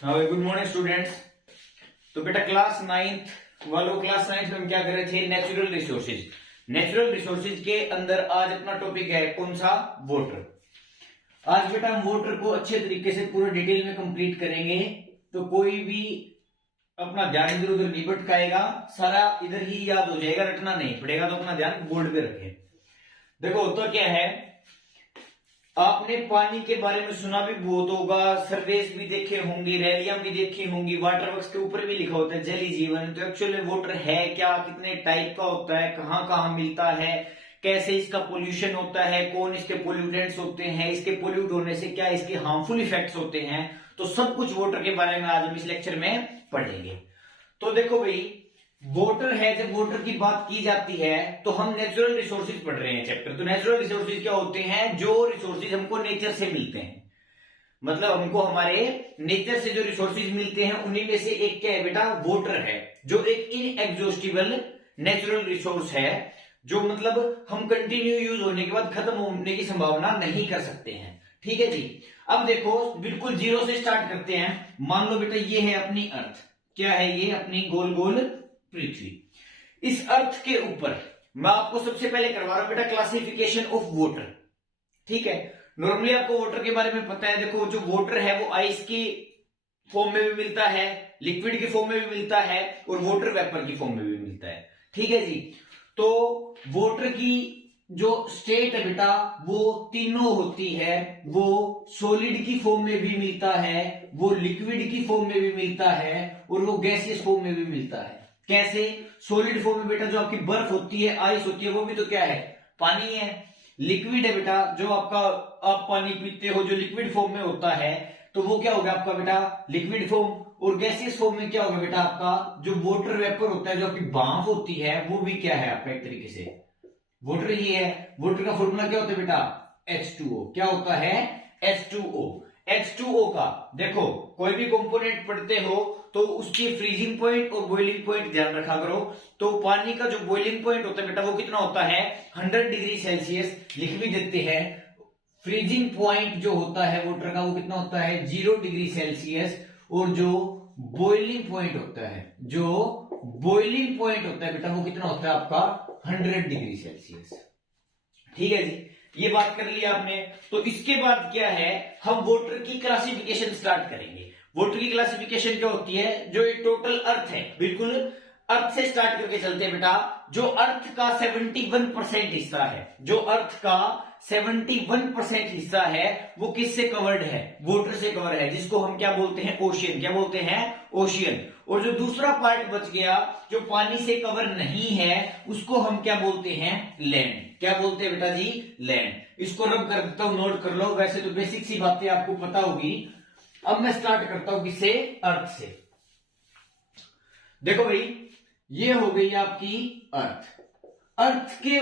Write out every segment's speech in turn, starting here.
Good morning students. तो बेटा class ninth वालों, क्लास नाइन्थ में हम क्या कर रहे थे? Natural resources. नेचुरल रिसोर्सेज के अंदर आज अपना टॉपिक है कौन सा? वाटर। आज बेटा हम वाटर को अच्छे तरीके से पूरे डिटेल में कंप्लीट करेंगे, तो कोई भी अपना ध्यान इधर उधर नहीं भटकाएगा, सारा इधर ही याद हो जाएगा, रटना नहीं पड़ेगा। तो अपना ध्यान बोर्ड पे रखें। देखो तो क्या है, आपने पानी के बारे में सुना भी बहुत होगा, सर्वेस भी देखे होंगे, रैलियां भी देखी होंगी, वाटर वर्क्स के ऊपर भी लिखा होता है जल ही जीवन। तो एक्चुअली वाटर है क्या, कितने टाइप का होता है, कहां कहां मिलता है, कैसे इसका पोल्यूशन होता है, कौन इसके पोल्यूटेंट्स होते हैं, इसके पोल्यूट होने से क्या इसके हार्मफुल इफेक्ट्स होते हैं, तो सब कुछ वाटर के बारे में आज हम इस लेक्चर में पढ़ेंगे। तो देखो भाई, वाटर है, जब वाटर की बात की जाती है तो हम नेचुरल रिसोर्सेज पढ़ रहे हैं चैप्टर। तो नेचुरल रिसोर्सेज क्या होते हैं? जो रिसोर्सेज हमको नेचर से मिलते हैं, मतलब हमको हमारे नेचर से जो रिसोर्सेज मिलते हैं उन्हीं में से एक क्या है बेटा? वाटर है, जो एक इनएग्जॉस्टिबल नेचुरल रिसोर्स है, जो मतलब हम कंटिन्यू यूज होने के बाद खत्म होने की संभावना नहीं कर सकते हैं। ठीक है जी। अब देखो बिल्कुल जीरो से स्टार्ट करते हैं। मान लो बेटा ये है अपनी अर्थ। क्या है ये? अपनी गोल गोल पृथ्वी। इस अर्थ के ऊपर मैं आपको सबसे पहले करवा रहा हूं बेटा क्लासिफिकेशन ऑफ वाटर। ठीक है, नॉर्मली आपको वाटर के बारे में पता है। देखो जो वाटर है वो आइस की फॉर्म में भी मिलता है, लिक्विड की फॉर्म में भी मिलता है, और वाटर वेपर की फॉर्म में भी मिलता है। ठीक है जी। तो वाटर की जो स्टेट है बेटा वो तीनों होती है। वो सॉलिड की फॉर्म में भी मिलता है, वो लिक्विड की फॉर्म में भी मिलता है, और वो गैसियस फॉर्म में भी मिलता है। कैसे? सॉलिड फॉर्म में बेटा जो आपकी बर्फ होती है, आइस होती है, वो भी तो क्या है? पानी है। लिक्विड है बेटा जो आपका आप पानी पीते हो, जो लिक्विड फॉर्म में होता है, तो वो क्या होगा आपका बेटा? Liquid form. और गैसियस फॉर्म में क्या होगा बेटा? आपका जो वाटर वेपर होता है, जो आपकी भाप होती है, वो भी क्या है आपका? एक तरीके से वाटर ही है। वाटर का फॉर्मूला क्या होता है बेटा? H2O। क्या होता है? H2O। H2O का देखो कोई भी कंपोनेंट पढ़ते हो तो उसकी फ्रीजिंग पॉइंट और बॉइलिंग पॉइंट ध्यान रखा करो। तो पानी का जो बॉइलिंग पॉइंट होता है बेटा वो कितना होता है? 100 डिग्री सेल्सियस लिख भी देते हैं। फ्रीजिंग पॉइंट जो होता है वाटर का वो कितना होता है? 0 डिग्री सेल्सियस। और जो बॉइलिंग पॉइंट होता है, जो बॉइलिंग पॉइंट होता है बेटा वो कितना होता है आपका? 100 डिग्री सेल्सियस। ठीक है जी, ये बात कर ली आपने। तो इसके बाद क्या है, हम वाटर की क्लासिफिकेशन स्टार्ट करेंगे। वाटर की क्लासिफिकेशन क्या होती है? जो ये टोटल अर्थ है, बिल्कुल अर्थ से स्टार्ट करके चलते हैं बेटा। जो अर्थ का 71% हिस्सा है, जो अर्थ का 71% हिस्सा है, वो किससे कवर्ड है? वाटर से कवर है, जिसको हम क्या बोलते हैं? ओशियन। क्या बोलते हैं? ओशियन। और जो दूसरा पार्ट बच गया जो पानी से कवर नहीं है, उसको हम क्या बोलते हैं? लैंड। क्या बोलते हैं बेटा जी? लैंड। इसको रब कर देता हूं, नोट कर लो। वैसे तो बेसिक सी बातें आपको पता होगी। अब मैं स्टार्ट करता हूं किससे? अर्थ से। देखो भाई, ये हो गई आपकी अर्थ। अर्थ के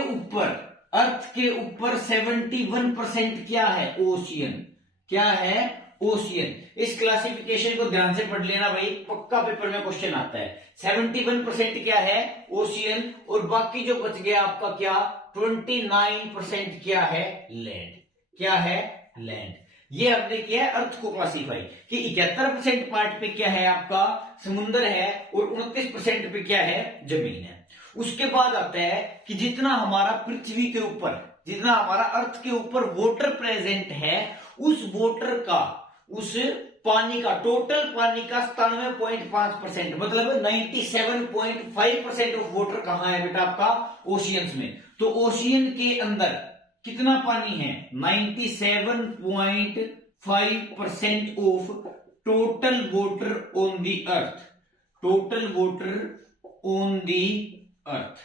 ऊपर 71% क्या है? ओशियन। क्या है? ओशियन। इस क्लासिफिकेशन को ध्यान से पढ़ लेना भाई, पक्का पेपर में क्वेश्चन आता है। 71% क्या है? ओशियन। और बाकी जो बच गया आपका क्या? 29% क्या है? लैंड। क्या है? लैंड। ये हमने किया है अर्थ को क्लासीफाई कि 71% पार्ट पे क्या है आपका? समुद्र है, और 29% पे क्या है? जमीन है। उसके बाद आता है कि जितना हमारा पृथ्वी के ऊपर, जितना हमारा अर्थ के ऊपर वाटर प्रेजेंट है, उस वाटर का, उस पानी का, टोटल पानी का 97.5%, मतलब 97.5% ऑफ वाटर कहां है बेटा? आपका ओशियंस में। तो ओशियन के अंदर कितना पानी है? 97.5% of total water on the earth. Total water on the earth.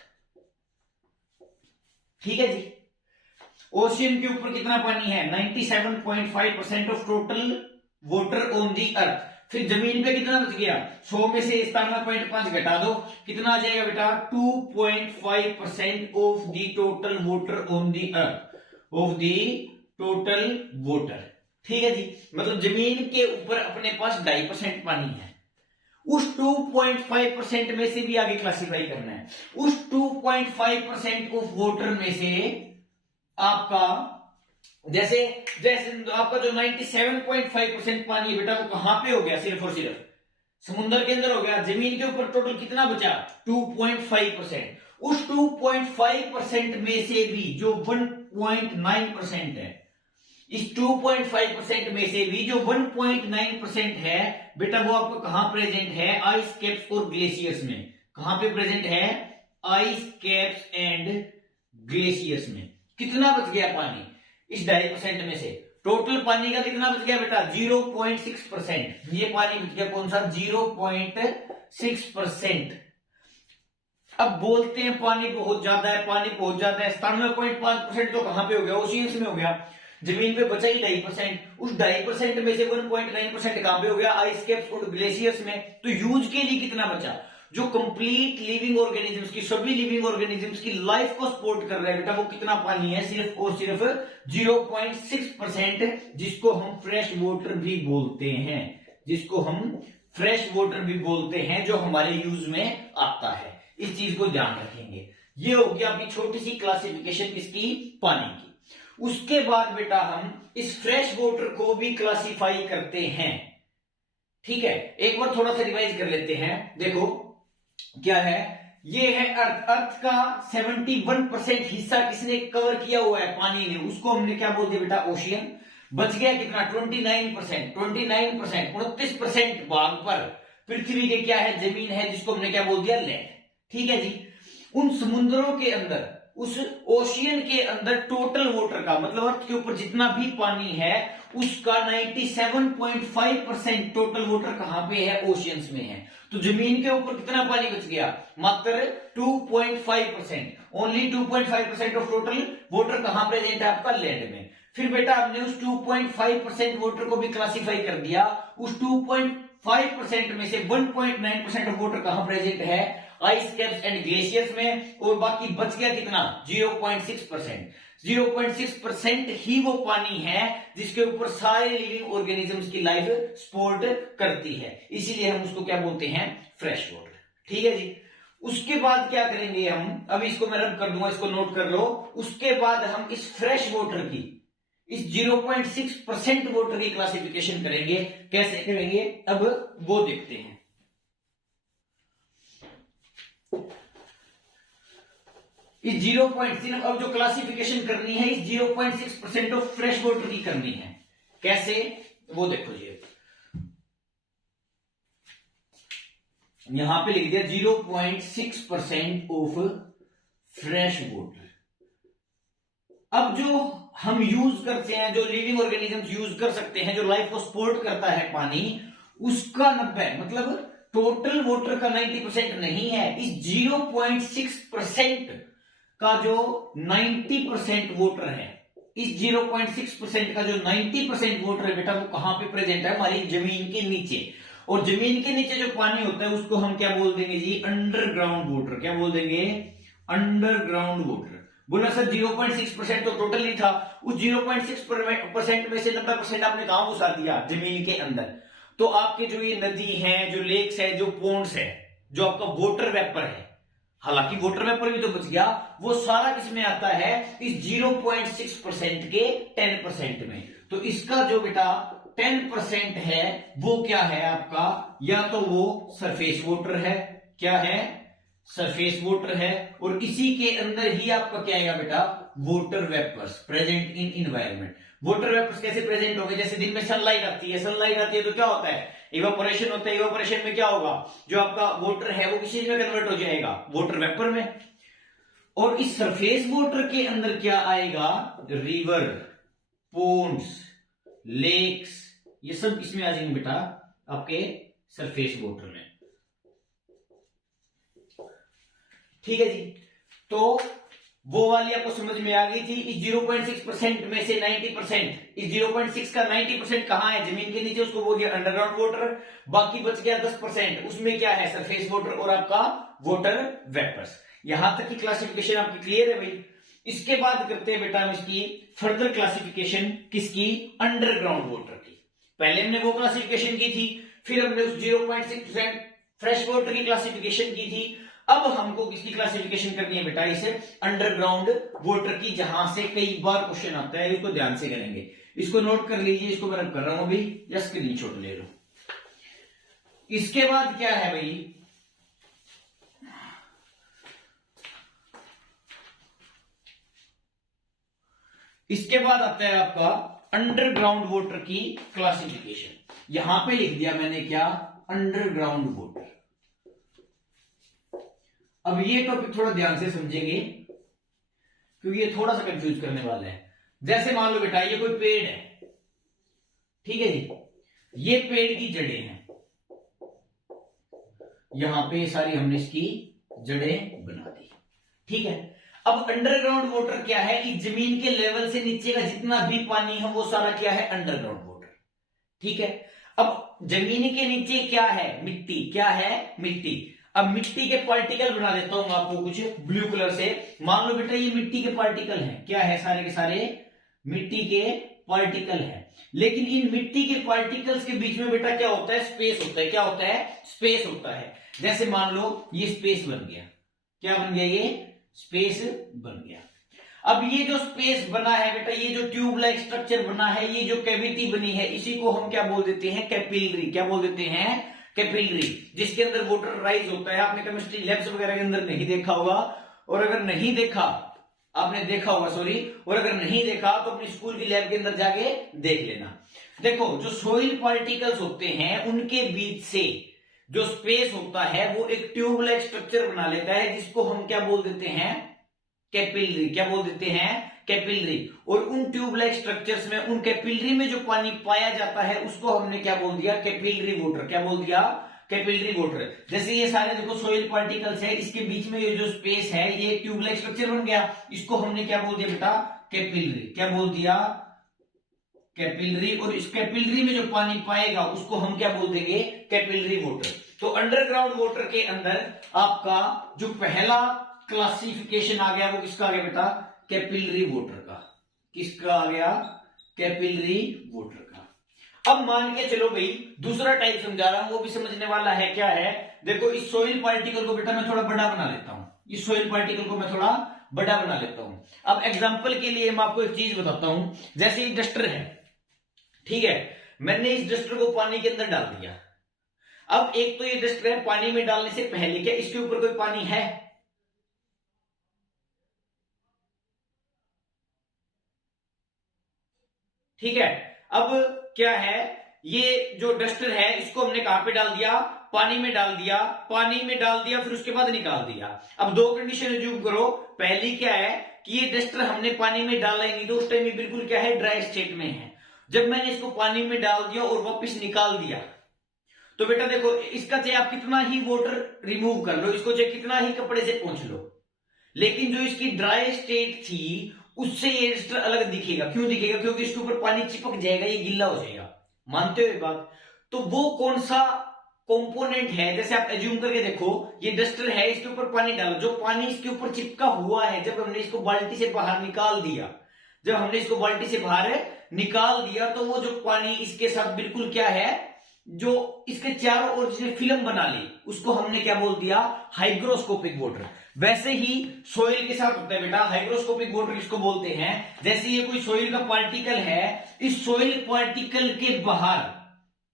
ठीक है जी। ओशियन के ऊपर कितना पानी है? 97.5% of total water on the earth. फिर जमीन पे कितना बच गया? 100 में से 97.5 घटा दो, कितना आ जाएगा बेटा? 2.5% of the total water on the earth, of the total water. ठीक है जी। मतलब जमीन के ऊपर अपने पास 2.5% पानी है। उस 2.5% में से भी आगे क्लासिफाई करना है। उस 2.5% ऑफ वाटर में से आपका जैसे जैसे आपका जो 97.5% पानी है बेटा वो कहां पे हो गया, सिर्फ और सिर्फ समुद्र के अंदर हो गया। जमीन के ऊपर टोटल कितना बचा, 2.5%। उस 2.5% में से भी जो 1.9% है, इस 2.5% में से भी जो 1.9% है बेटा वो आपको कहां प्रेजेंट है, आइस कैप्स और ग्लेशियर्स में। कहां पे प्रेजेंट है, आइस कैप्स एंड ग्लेशियर्स में। कितना बच गया पानी इस 2.5% में से, टोटल पानी का कितना बच गया बेटा, 0.6%। ये पानी बच गया कौन सा, 0.6%। अब बोलते हैं पानी बहुत ज्यादा है, पानी बहुत ज्यादा है, 97.5% तो कहां पे हो गया, ओशियंस में हो गया। जमीन पे बचा ही 2.5%, उस 2.5% में से 1.9% कहां पे हो गया, आइस कैप्स और ग्लेशियर्स में। तो यूज के लिए कितना बचा, जो कंप्लीट लिविंग ऑर्गेनिजम्स की, सभी लिविंग ऑर्गेनिजम्स की लाइफ को सपोर्ट कर रहा है बेटा, वो कितना पानी है, सिर्फ और सिर्फ 0.6%, जिसको हम फ्रेश वाटर भी बोलते हैं, जिसको हम फ्रेश वाटर भी बोलते हैं, जो हमारे यूज में आता है। इस चीज को ध्यान रखेंगे। ये हो गया आपकी छोटी सी क्लासिफिकेशन किसकी, पानी की। उसके बाद बेटा हम इस फ्रेश वाटर को भी क्लासिफाई करते हैं, ठीक है। एक बार थोड़ा सा रिवाइज कर लेते हैं। देखो क्या है, ये है अर्थ। अर्थ का 71% हिस्सा किसने कवर किया हुआ है, पानी ने, उसको हमने क्या बोल दिया बेटा, ओशियन। बच गया कितना, 29%। 29% भाग पर पृथ्वी के क्या है, जमीन है, जिसको हमने क्या बोल दिया, लैंड। ठीक है जी। उन समुद्रों के अंदर, उस ओशियन के अंदर टोटल वाटर का मतलब अर्थ के ऊपर जितना भी पानी है उसका 97.5% टोटल वाटर कहां पे है, ओशियंस में है। तो जमीन के ऊपर कितना पानी बच गया, मात्र 2.5%। ओनली 2.5% ऑफ टोटल वाटर कहां प्रेजेंट है, आपका लैंड में। फिर बेटा हमने उस 2.5% वाटर को भी क्लासिफाई कर दिया। उस 2.5% में से 1.9% ऑफ वाटर कहां प्रेजेंट है, आइस कैप्स एंड ग्लेशियर्स में। और बाकी बच गया कितना, 0.6%। 0.6% ही वो पानी है जिसके ऊपर सारे लिविंग ऑर्गेनिजम्स की लाइफ सपोर्ट करती है, इसीलिए हम उसको क्या बोलते हैं, फ्रेश वाटर। ठीक है जी। उसके बाद क्या करेंगे हम, अभी इसको मैं रब कर दूंगा, इसको नोट कर लो। उसके बाद हम इस फ्रेश वाटर की, इस 0.6% वाटर की क्लासिफिकेशन करेंगे। कैसे करेंगे, अब वो देखते हैं। इस 0.6 अब जो क्लासिफिकेशन करनी है, इस 0.6% ऑफ फ्रेश वाटर की करनी है। कैसे, वो देखो जी, यहां पे लिख दिया 0.6% ऑफ फ्रेश वाटर। अब जो हम यूज करते हैं, जो लिविंग ऑर्गेनिजम्स यूज कर सकते हैं, जो लाइफ को सपोर्ट करता है पानी, उसका 90, मतलब टोटल वाटर का 90% नहीं है। इस 0.6% का जो 90% वाटर है, इस 0.6% का जो 90% वाटर है बेटा, वो कहां पे प्रेजेंट है, हमारी जमीन के नीचे। और जमीन के नीचे जो पानी होता है उसको हम क्या बोल देंगे जी, अंडरग्राउंड वाटर। क्या बोल देंगे, अंडरग्राउंड वाटर। बोला सर 0.6% तो टोटल नहीं था, उस 0.6% में से 90% आपने कहां घुसा दिया, जमीन के अंदर। तो आपके जो ये नदी है, जो लेक्स है, जो पोन्ड्स है, जो आपका वाटर वेपर है, हालांकि वाटर वेपर भी तो बच गया, वो सारा किसमें आता है, इस 0.6% के 10% में। तो इसका जो बेटा 10% है वो क्या है आपका, या तो वो सरफेस वाटर है, क्या है, सरफेस वाटर है। और इसी के अंदर ही आपका क्या आएगा बेटा, water vapours present in environment. Water vapours कैसे प्रेजेंट होंगे, जैसे दिन में सनलाइट आती है, सनलाइट आती है तो क्या होता है, इवापोरेशन होता है। इवापोरेशन में क्या होगा, जो आपका वाटर है वो किसी में कन्वर्ट हो जाएगा, वाटर वेपर में। और इस सरफेस वाटर के अंदर क्या आएगा, रिवर, पोन्ड्स, लेक्स, ये सब किसमें आ जाएंगे बेटा, आपके सरफेस वाटर में। ठीक है जी। तो वो वाली आपको समझ में आ गई थी। इस 0.6% में से 90%, इस 0.6 का 90% कहां है, जमीन के नीचे, उसको बोल दिया अंडरग्राउंड वाटर। बाकी बच गया 10%, उसमें क्या है, सरफेस वाटर और आपका वाटर वेपर्स। यहां तक की क्लासिफिकेशन आपकी क्लियर है भाई। इसके बाद करते हैं बेटा हम इसकी फर्दर क्लासिफिकेशन, किसकी, अंडरग्राउंड वाटर की। पहले हमने वो क्लासिफिकेशन की थी, फिर हमने उस 0.6% फ्रेश वाटर की क्लासिफिकेशन की थी। अब हमको किसकी क्लासिफिकेशन करनी है बेटा, इसे अंडरग्राउंड वाटर की, जहां से कई बार क्वेश्चन आता है, इसको ध्यान से करेंगे, इसको नोट कर लीजिए, इसको मैं कर रहा हूं अभी, या स्क्रीनशॉट ले लो। इसके बाद क्या है भाई, इसके बाद आता है आपका अंडरग्राउंड वाटर की क्लासिफिकेशन। यहां पे लिख दिया मैंने क्या, अंडरग्राउंड वाटर। अब ये टॉपिक थोड़ा ध्यान से समझेंगे क्योंकि ये थोड़ा सा कंफ्यूज करने वाला है। जैसे मान लो बेटा ये कोई पेड़ है, ठीक है जी, ये पेड़ की जड़ें हैं, यहां पे सारी हमने इसकी जड़ें बना दी, ठीक है। अब अंडरग्राउंड वाटर क्या है, इस जमीन के लेवल से नीचे का जितना भी पानी है वो सारा क्या है, अंडरग्राउंड वाटर, ठीक है। अब जमीन के नीचे क्या है, मिट्टी, क्या है, मिट्टी। अब मिट्टी के पार्टिकल बना देता हूं आपको कुछ ब्लू कलर से। मान लो बेटा ये मिट्टी के पार्टिकल हैं, क्या है, सारे के सारे मिट्टी के पार्टिकल हैं। लेकिन इन मिट्टी के पार्टिकल्स के बीच में बेटा क्या होता है, स्पेस होता है। क्या होता है, स्पेस होता है। जैसे मान लो ये स्पेस बन गया, क्या बन गया, ये स्पेस बन गया। अब ये जो स्पेस बना है बेटा, ये जो ट्यूब लाइक स्ट्रक्चर बना है, ये जो कैविटी बनी है, इसी को हम क्या बोल देते हैं, कैपिलरी। क्या बोल देते हैं, कैपिलरी, जिसके अंदर वाटर राइज होता है। आपने केमिस्ट्री लैब्स वगैरह के अंदर नहीं देखा होगा, और अगर नहीं देखा, आपने देखा होगा सॉरी, और अगर नहीं देखा तो अपनी स्कूल की लैब के अंदर जाके देख लेना। देखो जो सोइल पार्टिकल्स होते हैं उनके बीच से जो स्पेस होता है वो एक ट्यूब लाइक स्ट्रक्चर बना लेता है, जिसको हम क्या बोल देते हैं, कैपिलरी। क्या बोल देते हैं, कैपिलरी। और उन ट्यूब लाइक स्ट्रक्चर्स में, उन कैपिलरी में जो पानी पाया जाता है उसको हमने क्या बोल दिया, कैपिलरी वाटर। क्या बोल दिया, कैपिलरी वाटर। जैसे ये सारे देखो सोइल पार्टिकल्स है, इसके बीच में ये जो स्पेस है ये ट्यूब लाइक स्ट्रक्चर बन गया, इसको हमने क्या बोल दिया बेटा, कैपिलरी। क्या बोल दिया, कैपिलरी। और इस कैपिलरी में जो पानी पाएगा उसको हम क्या बोल देंगे, कैपिलरी वाटर। तो अंडरग्राउंड वाटर के अंदर आपका जो पहला क्लासिफिकेशन आ गया वो किसका आ गया बेटा, कैपिलरी वाटर का। किसका आ गया, कैपिलरी वाटर का। अब मान के चलो भाई दूसरा टाइप समझा रहा हूं, वो भी समझने वाला है। क्या है, देखो इस सोइल पार्टिकल को बेटा मैं थोड़ा बड़ा बना लेता हूं, इस सोइल पार्टिकल को मैं थोड़ा बड़ा बना लेता हूं। अब एग्जांपल के लिए मैं आपको एक चीज बताता हूं, जैसे ये डस्टर है, ठीक है, मैंने इस डस्टर को पानी के अंदर डाल दिया। अब एक तो ये डस्टर है, पानी में डालने से पहले क्या इसके ऊपर कोई पानी है, ठीक है। अब क्या है, ये जो डस्टर है इसको हमने कहां पे डाल दिया, पानी में डाल दिया, पानी में डाल दिया, फिर उसके बाद निकाल दिया। अब दो कंडीशन एज्यूम करो, पहली क्या है कि ये डस्टर हमने पानी में डाला ही नहीं, तो उस टाइम ये बिल्कुल क्या है, ड्राई स्टेट में है। जब मैंने इसको पानी में डाल दिया और वापस निकाल दिया, तो बेटा देखो इसका चाहे आप कितना ही वाटर रिमूव कर लो, इसको चाहे कितना ही कपड़े से पोंछ लो, लेकिन जो इसकी ड्राई स्टेट थी उससे ये डस्टर अलग दिखेगा। क्यों दिखेगा, क्योंकि इसके ऊपर पानी चिपक जाएगा, ये गिल्ला हो जाएगा। मानते हो ये बात। तो वो कौन सा कंपोनेंट है, जैसे आप एज्यूम करके देखो ये डस्टर है, इसके ऊपर पानी डालो, जो पानी इसके ऊपर चिपका हुआ है, जब हमने इसको बाल्टी से बाहर निकाल दिया, जब हमने इसको बाल्टी से बाहर निकाल दिया, तो वो जो पानी इसके साथ बिल्कुल क्या है, जो इसके चारों ओर जिसने फिल्म बना ली, उसको हमने क्या बोल दिया, हाइग्रोस्कोपिक वाटर। वैसे ही सोइल के साथ होता है बेटा, हाइग्रोस्कोपिक वाटर इसको बोलते हैं। जैसे ये कोई सोइल का पार्टिकल है, इस सोइल पार्टिकल के बाहर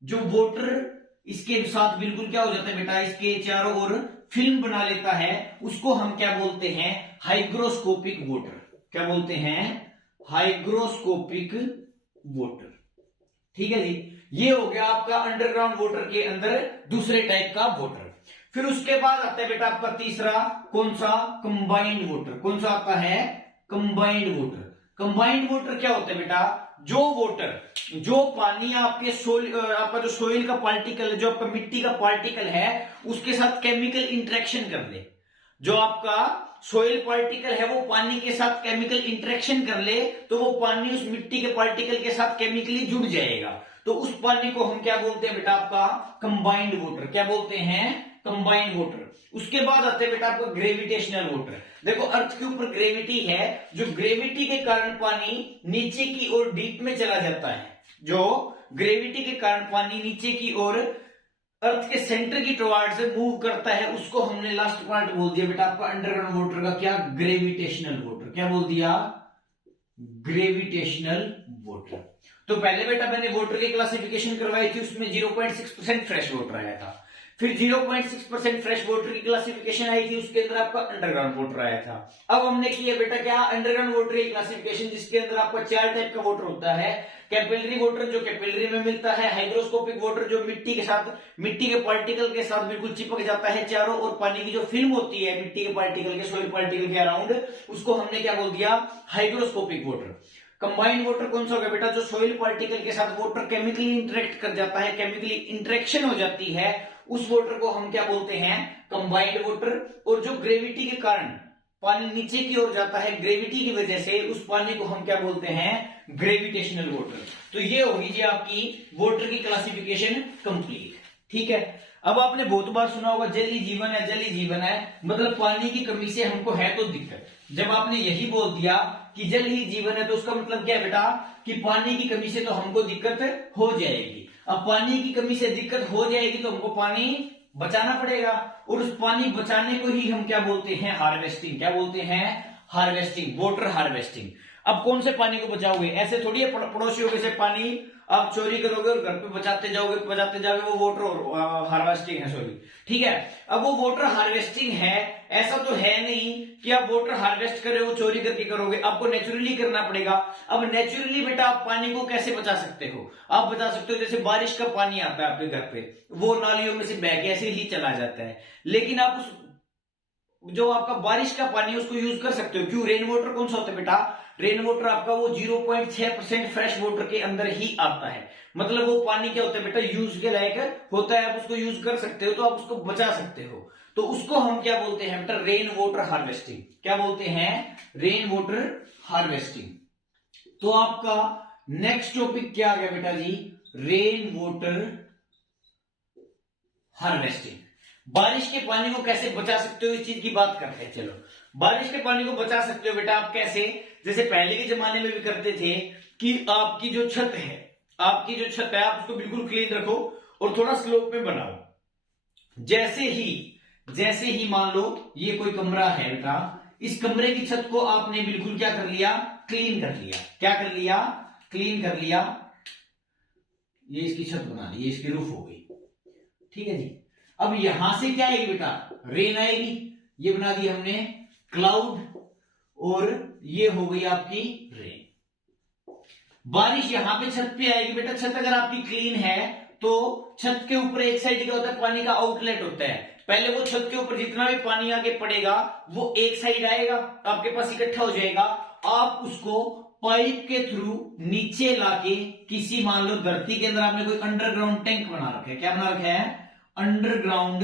जो वाटर इसके साथ बिल्कुल क्या हो जाता है बेटा, इसके चारों ओर फिल्म बना लेता है, उसको हम क्या बोलते हैं, हाइग्रोस्कोपिक वाटर। क्या बोलते हैं, हाइग्रोस्कोपिक वाटर। ठीक है जी, ये हो गया आपका अंडरग्राउंड वाटर के अंदर दूसरे टाइप का वाटर। फिर उसके बाद आता है बेटा आपका तीसरा, कौन सा, कंबाइंड वाटर। कौन सा आता है, कंबाइंड वाटर। कंबाइंड वाटर क्या होता है बेटा, जो वाटर, जो पानी आपके सोइल, आपका जो सोइल का पार्टिकल है, जो आपका मिट्टी का पार्टिकल है, उसके साथ केमिकल इंटरेक्शन कर ले। जो आपका सोइल पार्टिकल है वो पानी के साथ केमिकल इंटरेक्शन कर ले, तो वो पानी उस मिट्टी के पार्टिकल के साथ केमिकली जुड़ जाएगा, तो उस पानी को हम क्या बोलते हैं बेटा, आपका कंबाइंड वाटर। क्या बोलते हैं, कंबाइंड वाटर। उसके बाद आते हैं बेटा आपका ग्रेविटेशनल वाटर। देखो अर्थ के ऊपर ग्रेविटी है, जो ग्रेविटी के कारण पानी नीचे की ओर डीप में चला जाता है, जो ग्रेविटी के कारण पानी नीचे की ओर अर्थ के सेंटर की टुवर्ड से मूव करता है, उसको हमने लास्ट पार्ट बोल दिया बेटा आपका अंडरग्राउंड वाटर का क्या, ग्रेविटेशनल वाटर। क्या बोल दिया, ग्रेविटेशनल वाटर। तो पहले बेटा मैंने वाटर की क्लासिफिकेशन करवाई थी, उसमें 0.6% फ्रेश वाटर आया था। फिर 0.6% फ्रेश वाटर की क्लासिफिकेशन आई थी, उसके अंदर आपका अंडरग्राउंड वाटर आया था। अब हमने किया बेटा क्या, अंडरग्राउंड वाटर की क्लासिफिकेशन, जिसके अंदर आपका 4 टाइप का वाटर होता है। कैपिलरी वाटर जो कैपिलरी में मिलता है, हाइग्रोस्कोपिक वाटर जो मिट्टी के साथ, मिट्टी के पार्टिकल के साथ बिल्कुल चिपक जाता है चारों, और पानी की जो फिल्म होती है मिट्टी के पार्टिकल के, सॉइल पार्टिकल के अराउंड, उसको हमने क्या बोल दिया, हाइग्रोस्कोपिक वाटर। कंबाइंड वाटर कौन सा होगा बेटा, जो सॉइल पार्टिकल के साथ वाटर केमिकली इंटरेक्ट कर जाता है, केमिकली इंटरेक्शन हो जाती है, उस वाटर को हम क्या बोलते हैं, कंबाइंड वाटर। और जो ग्रेविटी के कारण पानी नीचे की ओर जाता है, ग्रेविटी की वजह से, उस पानी को हम क्या बोलते हैं, ग्रेविटेशनल वाटर। तो ये होगी जी आपकी वाटर की क्लासिफिकेशन कंप्लीट। ठीक है, अब आपने बहुत बार सुना होगा जल ही जीवन है, जल ही जीवन है, मतलब पानी की कमी से हमको है तो दिक्कत। जब आपने यही बोल दिया कि जल ही जीवन है, तो उसका मतलब क्या है बेटा, कि पानी की कमी से तो हमको दिक्कत हो जाएगी। अब पानी की कमी से दिक्कत हो जाएगी तो हमको पानी बचाना पड़ेगा, और उस पानी बचाने को ही हम क्या बोलते हैं, हार्वेस्टिंग। क्या बोलते हैं, हार्वेस्टिंग, वाटर हार्वेस्टिंग। अब कौन से पानी को बचाओगे, ऐसे थोड़ी है पड़ोसियों के से पानी आप चोरी करोगे और घर पे बचाते जाओगे, वो वाटर हार्वेस्टिंग है, सॉरी। ठीक है, अब वो वाटर हार्वेस्टिंग है, ऐसा तो है नहीं कि आप वाटर हार्वेस्ट कर रहे हो चोरी करके करोगे, आपको नेचुरली करना पड़ेगा। अब नेचुरली बेटा आप पानी को कैसे बचा सकते हो, आप बचा सकते हो जैसे बारिश का पानी आता है आपके घर पे, वो नालियों में से बह के ऐसे ही चला जाता है, लेकिन आप उस जो आपका बारिश का पानी है उसको यूज कर सकते हो। क्यों, रेन वाटर कौन सा होता है बेटा, रेन वाटर आपका वो 0.6% फ्रेश वाटर के अंदर ही आता है, मतलब वो पानी क्या होता है बेटा, यूज के लायक होता है, आप उसको यूज कर सकते हो, तो आप उसको बचा सकते हो। तो उसको हम क्या बोलते हैं बेटा, रेन वाटर हार्वेस्टिंग। क्या बोलते हैं, रेन वाटर हार्वेस्टिंग। तो आपका नेक्स्ट टॉपिक क्या आ गया बेटा जी, रेन वाटर हार्वेस्टिंग। बारिश के पानी को कैसे बचा सकते हो, इस चीज की बात करते हैं। चलो, बारिश के पानी को बचा सकते हो बेटा आप कैसे, जैसे पहले के जमाने में भी करते थे कि आपकी जो छत है, आप उसको बिल्कुल क्लीन रखो और थोड़ा स्लोप में बनाओ। जैसे ही मान लो ये कोई कमरा है बेटा, इस कमरे की छत को आपने बिल्कुल क्या कर लिया, क्लीन कर लिया। क्या कर लिया, क्लीन कर लिया। ये इसकी छत बना ली, ये इसकी रूफ हो गई। ठीक है जी, अब यहां से क्या आएगी बेटा, रेन आएगी। ये बना दी हमने क्लाउड, और ये हो गई आपकी रेन। बारिश यहां पे छत पे आएगी बेटा, छत अगर आपकी क्लीन है तो छत के ऊपर एक साइड क्या होता है, पानी का आउटलेट होता है। पहले वो छत के ऊपर जितना भी पानी आगे पड़ेगा वो एक साइड आएगा, आपके पास इकट्ठा हो जाएगा। आप उसको पाइप के थ्रू नीचे लाके किसी, मान लो धरती के अंदर आपने कोई अंडरग्राउंड टैंक बना रखा है। क्या बना रखा है, अंडरग्राउंड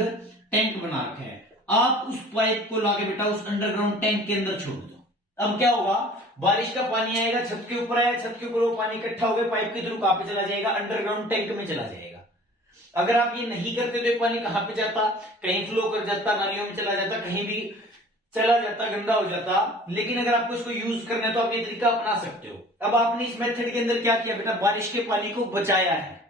टैंक बना रखा है। आप उस पाइप को लाके बेटा उस अंडरग्राउंड टैंक के अंदर छोड़ दो। अब क्या होगा, बारिश का पानी आएगा, छत के ऊपर आया, छत के ऊपर वो पानी इकट्ठा हो गया, पाइप के थ्रू कहां पे चला जाएगा, अंडरग्राउंड टैंक में चला जाएगा। अगर आप ये नहीं करते तो ये पानी कहां पे जाता, कहीं फ्लो कर जाता, नालियों में चला जाता, कहीं भी चला जाता, गंदा हो जाता। लेकिन अगर आपको इसको यूज करना है तो आप ये तरीका अपना सकते हो। अब आपने इस मेथड के अंदर क्या किया बेटा, बारिश के पानी को बचाया है।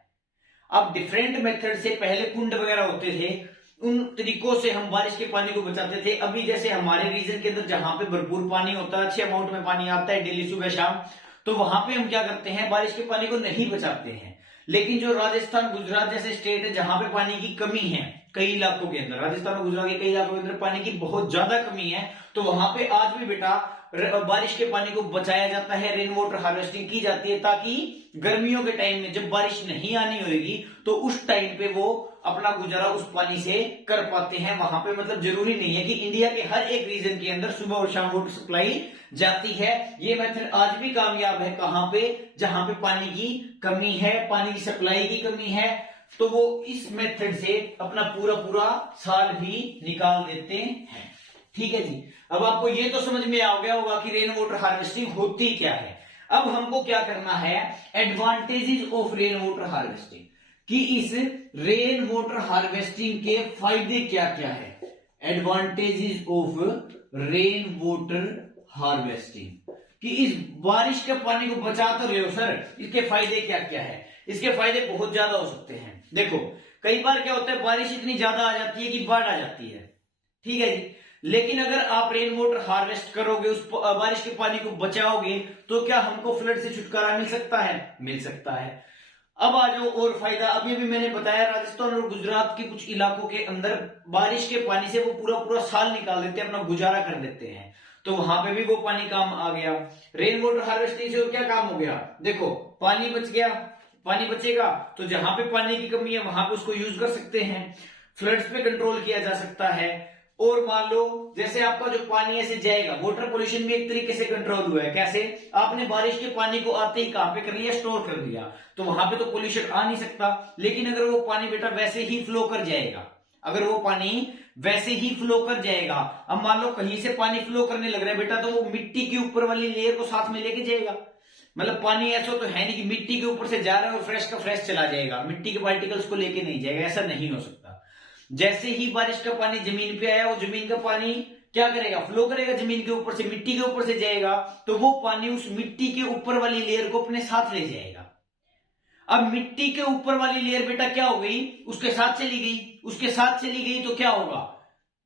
अब डिफरेंट मेथड से, पहले कुंड वगैरह होते थे, उन तरीकों से हम बारिश के पानी को बचाते थे। अभी जैसे हमारे रीजन के अंदर जहां पे भरपूर पानी होता है, अच्छे अमाउंट में पानी आता है डेली सुबह शाम, तो वहां पे हम क्या करते हैं, बारिश के पानी को नहीं बचाते हैं। लेकिन जो राजस्थान गुजरात जैसे स्टेट है जहां पे पानी की कमी है, कई इलाकों के अंदर, राजस्थान और गुजरात के कई इलाकों के अंदर पानी की बहुत ज्यादा कमी है, तो वहां पे आज भी बेटा बारिश के पानी को बचाया जाता है, रेन वाटर हार्वेस्टिंग की जाती है, ताकि गर्मियों के टाइम में जब बारिश नहीं आनी होगी तो उस टाइम पे वो अपना गुजारा उस पानी से कर पाते हैं। वहां पे मतलब जरूरी नहीं है कि इंडिया के हर एक रीजन के अंदर सुबह और शाम वाटर सप्लाई जाती है। ये मेथड आज भी कामयाब है, कहां पे, जहां पे पानी की कमी है, पानी की सप्लाई की कमी है, तो वो इस मेथड से अपना पूरा साल भी निकाल देते हैं। ठीक है जी, अब आपको ये तो समझ में आ गया होगा कि रेन वाटर हार्वेस्टिंग होती क्या है। अब हमको क्या करना है, advantages of rain water harvesting, कि इस रेन वाटर हार्वेस्टिंग के फायदे क्या क्या है। Advantages of rain water harvesting, कि इस बारिश के पानी को बचा तो रहे हो सर, इसके फायदे क्या क्या है। इसके फायदे बहुत ज्यादा हो सकते हैं। देखो, कई बार क्या होता है, बारिश इतनी ज्यादा आ जाती है कि बाढ़ आ जाती है, ठीक है जी। लेकिन अगर आप रेन वाटर हार्वेस्ट करोगे, उस बारिश के पानी को बचाओगे, तो क्या हमको फ्लड से छुटकारा मिल सकता है? मिल सकता है। अब आ जाओ और फायदा, अभी भी मैंने बताया राजस्थान और गुजरात के कुछ इलाकों के अंदर बारिश के पानी से वो पूरा पूरा साल निकाल देते हैं, अपना गुजारा कर देते हैं, तो वहां पे भी वो पानी काम आ गया। रेन वाटर हार्वेस्टिंग से क्या काम हो गया, देखो पानी बच गया, पानी बचेगा तो जहां पे पानी की कमी है वहां पे उसको यूज कर सकते हैं, फ्लड्स पे कंट्रोल किया जा सकता है। और मान लो जैसे आपका जो पानी ऐसे जाएगा, वाटर पोल्यूशन भी एक तरीके से कंट्रोल हुआ है। कैसे? आपने बारिश के पानी को आते ही कहां पे कर लिया, स्टोर कर लिया, तो वहां पे तो पोल्यूशन आ नहीं सकता। लेकिन अगर वो पानी बेटा वैसे ही फ्लो कर जाएगा, अगर वो पानी वैसे ही फ्लो कर जाएगा, अब मान लो कहीं से पानी फ्लो करने लग रहा है बेटा, तो वो मिट्टी के ऊपर वाली लेयर को साथ में लेके जाएगा। मतलब पानी ऐसा तो है नहीं कि मिट्टी के ऊपर से जा रहा है और फ्रेश का फ्रेश चला जाएगा, मिट्टी के पार्टिकल्स को लेके नहीं जाएगा, ऐसा नहीं हो सकता। जैसे ही बारिश का पानी जमीन पे आया, वो जमीन का पानी क्या करेगा, फ्लो करेगा जमीन के ऊपर से, मिट्टी के ऊपर से जाएगा, तो वो पानी उस मिट्टी के ऊपर वाली लेयर को अपने साथ ले जाएगा। अब मिट्टी के ऊपर वाली लेयर बेटा क्या हो गई, उसके साथ चली गई, उसके साथ चली गई तो क्या होगा,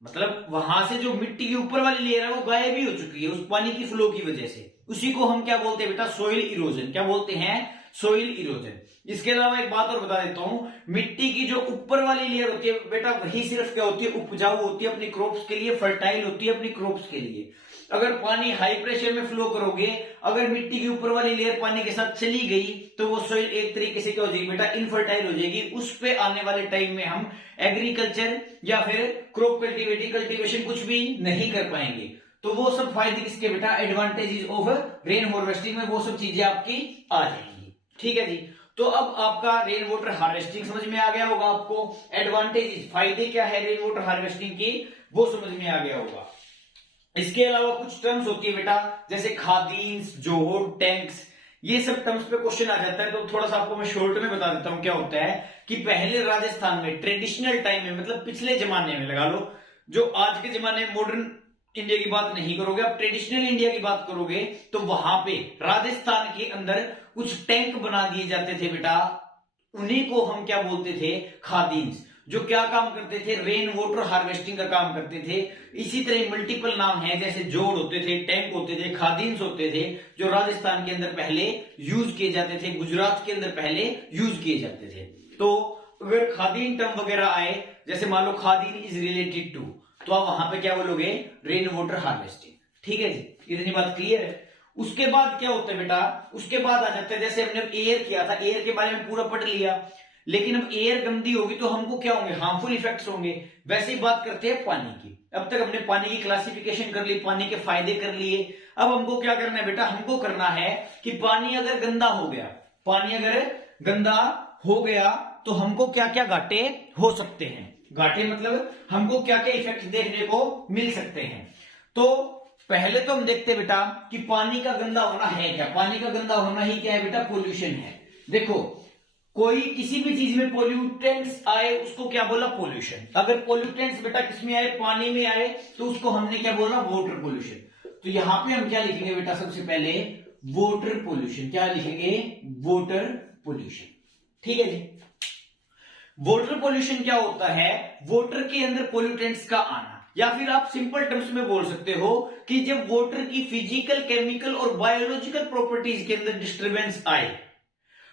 मतलब वहां से जो मिट्टी के ऊपर वाली लेयर है वो गायब ही हो चुकी है उस पानी की फ्लो की वजह से। उसी को हम क्या बोलते हैं बेटा, सोइल इरोजन। क्या बोलते हैं? Soil erosion. इसके अलावा एक बात और बता देता हूं, मिट्टी की जो ऊपर वाली लेयर होती है बेटा, वही सिर्फ क्या होती है, उपजाऊ होती है अपनी क्रॉप्स के लिए, फर्टाइल होती है अपनी क्रॉप्स के लिए। अगर पानी हाई प्रेशर में फ्लो करोगे, अगर मिट्टी की ऊपर वाली लेयर पानी के साथ चली गई, तो वो सोइल एक तरीके से क्या हो जाएगी बेटा, इनफर्टाइल हो जाएगी। उस पे आने वाले टाइम में हम एग्रीकल्चर या फिर क्रॉप कल्टीवेशन कुछ भी नहीं कर पाएंगे। तो वो सब फायदे किसके बेटा, एडवांटेजेस ऑफ रेन हार्वेस्टिंग में वो सब चीजें आपकी आ जाएंगी, ठीक है जी। तो अब आपका रेन वाटर हार्वेस्टिंग समझ में आ गया होगा, आपको एडवांटेजेस फायदे क्या है रेन वाटर हार्वेस्टिंग की वो समझ में आ गया होगा। इसके अलावा कुछ टर्म्स होती है बेटा, जैसे खादीन्स, जोहड़, टैंक्स, ये सब टर्म्स पे क्वेश्चन आ जाता है, तो थोड़ा सा आपको मैं शॉर्ट में बता देता हूं। क्या होता है कि पहले राजस्थान में ट्रेडिशनल टाइम में, मतलब पिछले जमाने में लगा लो, जो आज के जमाने में मॉडर्न इंडिया की बात नहीं करोगे, आप ट्रेडिशनल इंडिया की बात करोगे, तो वहां पे राजस्थान के अंदर कुछ टैंक बना दिए जाते थे बेटा, उन्हीं को हम क्या बोलते थे, खादीन्स, जो क्या काम करते थे, रेन वाटर हार्वेस्टिंग का काम करते थे। इसी तरह मल्टीपल नाम है, जैसे जोड़ होते थे, टैंक होते थे, खादीन्स होते थे, जो राजस्थान के अंदर पहले यूज किए जाते थे, गुजरात के अंदर पहले यूज किए जाते थे। तो अगर खादीन टर्म वगैरह आए, जैसे मान लो खादीन इज रिलेटेड टू, तो आप वहां पे क्या बोलोगे, रेन वाटर हार्वेस्टिंग, ठीक है जी। इतनी बात क्लियर है। उसके बाद क्या होता है बेटा, उसके बाद आ जाते हैं, जैसे हमने एयर किया था, एयर के बारे में पूरा पढ़ लिया, लेकिन अब एयर गंदी होगी तो हमको क्या होंगे, हार्मफुल इफेक्ट्स होंगे। वैसे ही बात करते हैं पानी की। अब तक हमने पानी की क्लासिफिकेशन कर ली, पानी के फायदे कर लिए। अब हमको क्या करना है बेटा, हमको करना है कि पानी अगर गंदा हो गया, पानी अगर गंदा हो गया तो हमको क्या क्या घाटे हो सकते हैं। घाटे मतलब हमको क्या क्या इफेक्ट देखने को मिल सकते हैं। तो पहले तो हम देखते हैं बेटा कि पानी का गंदा होना है क्या। पानी का गंदा होना ही क्या है बेटा, पोल्यूशन है। देखो कोई किसी भी चीज में पोल्यूटेंट्स आए उसको क्या बोला, पोल्यूशन। अगर पोल्यूटेंट्स बेटा किसमें आए, पानी में आए, तो उसको हमने क्या बोला, वाटर पोल्यूशन। तो यहां पे हम क्या लिखेंगे बेटा, सबसे पहले वाटर पोल्यूशन। क्या लिखेंगे, वाटर पोल्यूशन, ठीक है जी। वाटर पोल्यूशन क्या होता है, वाटर के अंदर पोल्यूटेंट्स का आना, या फिर आप सिंपल टर्म्स में बोल सकते हो कि जब वाटर की फिजिकल, केमिकल और बायोलॉजिकल प्रॉपर्टीज के अंदर डिस्टर्बेंस आए,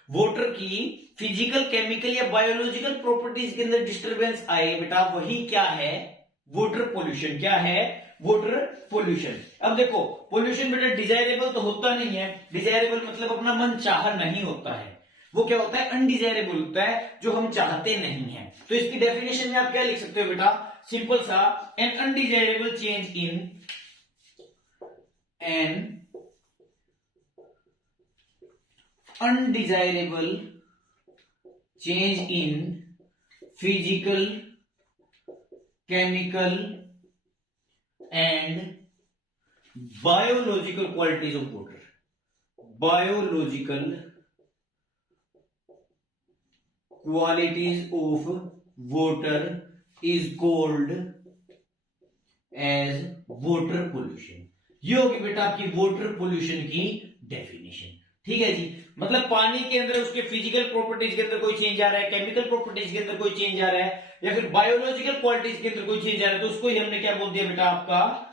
वाटर की फिजिकल, केमिकल या बायोलॉजिकल प्रॉपर्टीज के अंदर डिस्टर्बेंस आए बेटा, वही क्या है, वाटर पोल्यूशन। क्या है, वाटर पोल्यूशन। अब देखो पोल्यूशन बेटा डिजायरेबल तो होता नहीं है, डिजायरेबल मतलब अपना मन चाह नहीं होता है, वो क्या होता है, अनडिजायरेबल होता है, जो हम चाहते नहीं है। तो इसकी डेफिनेशन में आप क्या लिख सकते हो बेटा, सिंपल सा, an undesirable change in an undesirable change in physical, chemical and biological qualities of water. Biological qualities of water is called as water pollution. ये होगी बेटा आपकी वाटर पोल्यूशन की डेफिनेशन। ठीक है जी, मतलब पानी के अंदर उसके फिजिकल प्रॉपर्टीज के अंदर कोई चेंज आ रहा है, केमिकल प्रॉपर्टीज के अंदर कोई चेंज आ रहा है, या फिर बायोलॉजिकल क्वालिटीज के अंदर कोई चेंज आ रहा है, तो उसको ही हमने क्या बोल दिया बेटा, आपका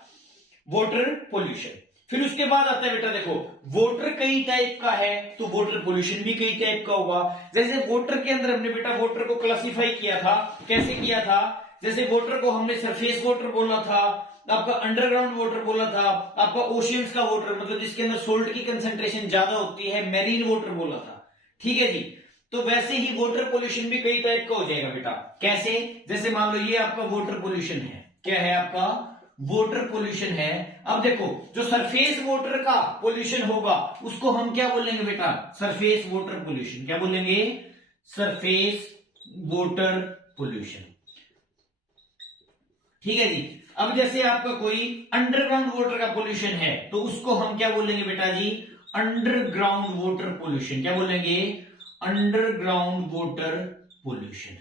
वाटर पोल्यूशन। फिर उसके बाद आता है बेटा, देखो वाटर कई टाइप का है, तो वाटर पोल्यूशन भी कई टाइप का होगा। जैसे वाटर के अंदर हमने बेटा वाटर को क्लासिफाई किया था, कैसे किया था, जैसे वाटर को हमने सरफेस वाटर बोला था, आपका अंडरग्राउंड वाटर बोला था, आपका ओशियंस का वाटर मतलब जिसके अंदर सोल्ट की कंसंट्रेशन ज्यादा होती है, मैरीन वाटर बोला था। ठीक है जी, तो वैसे ही वाटर पोल्यूशन भी कई टाइप का हो जाएगा बेटा। कैसे, जैसे मान लो ये आपका वाटर पोल्यूशन है, क्या है आपका वाटर पोल्यूशन है। अब देखो जो सरफेस वाटर का पोल्यूशन होगा उसको हम क्या बोलेंगे बेटा, सरफेस वाटर पोल्यूशन। क्या बोलेंगे, सरफेस वाटर पोल्यूशन। ठीक है जी, अब जैसे आपका कोई अंडरग्राउंड वाटर का पोल्यूशन है तो उसको हम क्या बोलेंगे बेटा जी, अंडरग्राउंड वाटर पोल्यूशन। क्या बोलेंगे, अंडरग्राउंड वाटर पोल्यूशन।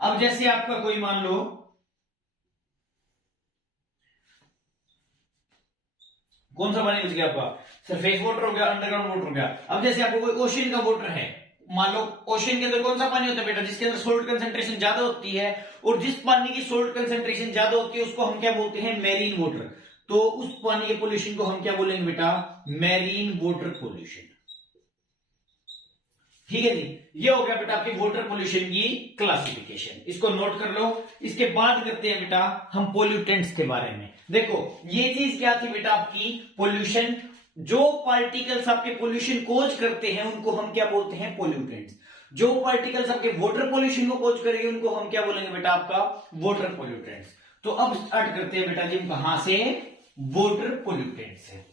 अब जैसे आपका कोई मान लो कौन सा पानी बच गया आपका, सरफेस वाटर हो गया, अंडरग्राउंड वाटर हो गया। अब जैसे आपको कोई ओशियन का वाटर है, मान लो ओशियन के अंदर कौन सा पानी होता है बेटा, जिसके अंदर सोल्ट कंसंट्रेशन ज्यादा होती है, और जिस पानी की सोल्ट कंसंट्रेशन ज्यादा होती है उसको हम क्या बोलते हैं, मैरीन वाटर। तो उस पानी के पोल्यूशन को हम क्या बोलेंगे बेटा, मैरीन वाटर पोल्यूशन। ठीक है जी, ये हो गया बेटा आपकी वाटर पोल्यूशन की क्लासिफिकेशन, इसको नोट कर लो। इसके बाद करते हैं बेटा हम पोल्यूटेंट्स के बारे में। देखो ये चीज क्या थी बेटा आपकी, पोल्यूशन, जो पार्टिकल्स आपके पोल्यूशन कोज करते हैं उनको हम क्या बोलते हैं, पोल्यूटेंट्स। जो पार्टिकल्स आपके वाटर पोल्यूशन को कोज करेंगे उनको हम क्या बोलेंगे बेटा, आपका वाटर पोल्यूटेंट्स। तो अब स्टार्ट करते हैं बेटा जी, हम कहां से, वाटर पोल्यूटेंट्स से।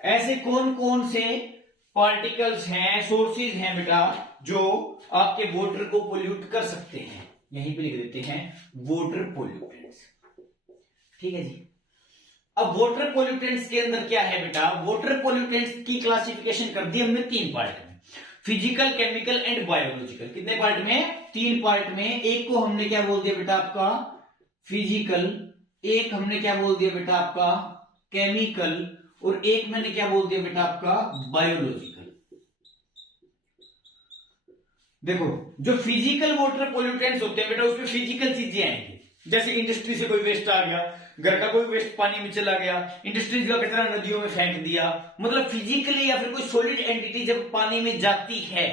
ऐसे कौन कौन से पार्टिकल्स हैं, सोर्सेज हैं बेटा जो आपके वाटर को पोल्यूट कर सकते हैं, यहीं पे लिख देते हैं वाटर पोल्यूटेंट्स। ठीक है जी, अब वाटर पोल्यूटेंट्स के अंदर क्या है बेटा, वाटर पोल्यूटेंट्स की क्लासिफिकेशन कर दी हमने 3 पार्ट में, फिजिकल, केमिकल एंड बायोलॉजिकल। कितने पार्ट में, 3 पार्ट में। एक को हमने क्या बोल दिया बेटा आपका फिजिकल, एक हमने क्या बोल दिया बेटा आपका केमिकल, और एक मैंने क्या बोल दिया बेटा आपका बायोलॉजिकल। देखो जो फिजिकल वाटर पोल्यूटेंट्स होते हैं बेटा उसमें फिजिकल चीजें आएंगी, जैसे इंडस्ट्री से कोई वेस्ट आ गया, घर का कोई वेस्ट पानी में चला गया, इंडस्ट्रीज का कचरा नदियों में फेंक दिया, मतलब फिजिकली या फिर कोई सॉलिड एंटिटी जब पानी में जाती है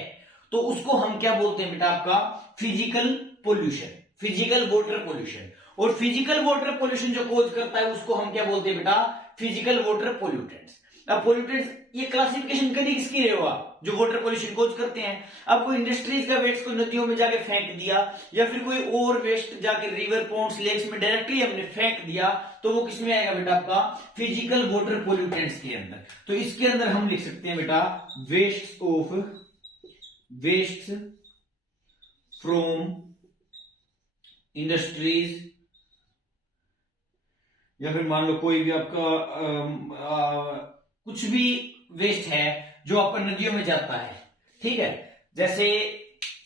तो उसको हम क्या बोलते हैं बेटा, आपका physical pollution, physical water pollution. और फिजिकल वाटर पोल्यूशन जो कोज करता है उसको हम क्या बोलते हैं बेटा, फिजिकल वाटर पोल्यूटेंट्स। अब पोल्यूटेंट्स ये क्लासिफिकेशन करी किसकी रहे हुआ, जो वाटर पोल्यूशन कोज करते हैं। अब कोई इंडस्ट्रीज का वेस्ट को नदियों में जाके फेंक दिया, या फिर कोई और वेस्ट जाके रिवर, पॉन्ड्स, लेक्स में डायरेक्टली हमने फेंक दिया, तो वो किसमें आएगा बेटा, आपका फिजिकल वाटर पोल्यूटेंट्स के अंदर। तो इसके अंदर हम लिख सकते हैं बेटा वेस्ट फ्रॉम इंडस्ट्रीज, या फिर मान लो कोई भी आपका कुछ भी वेस्ट है जो आपका नदियों में जाता है। ठीक है, जैसे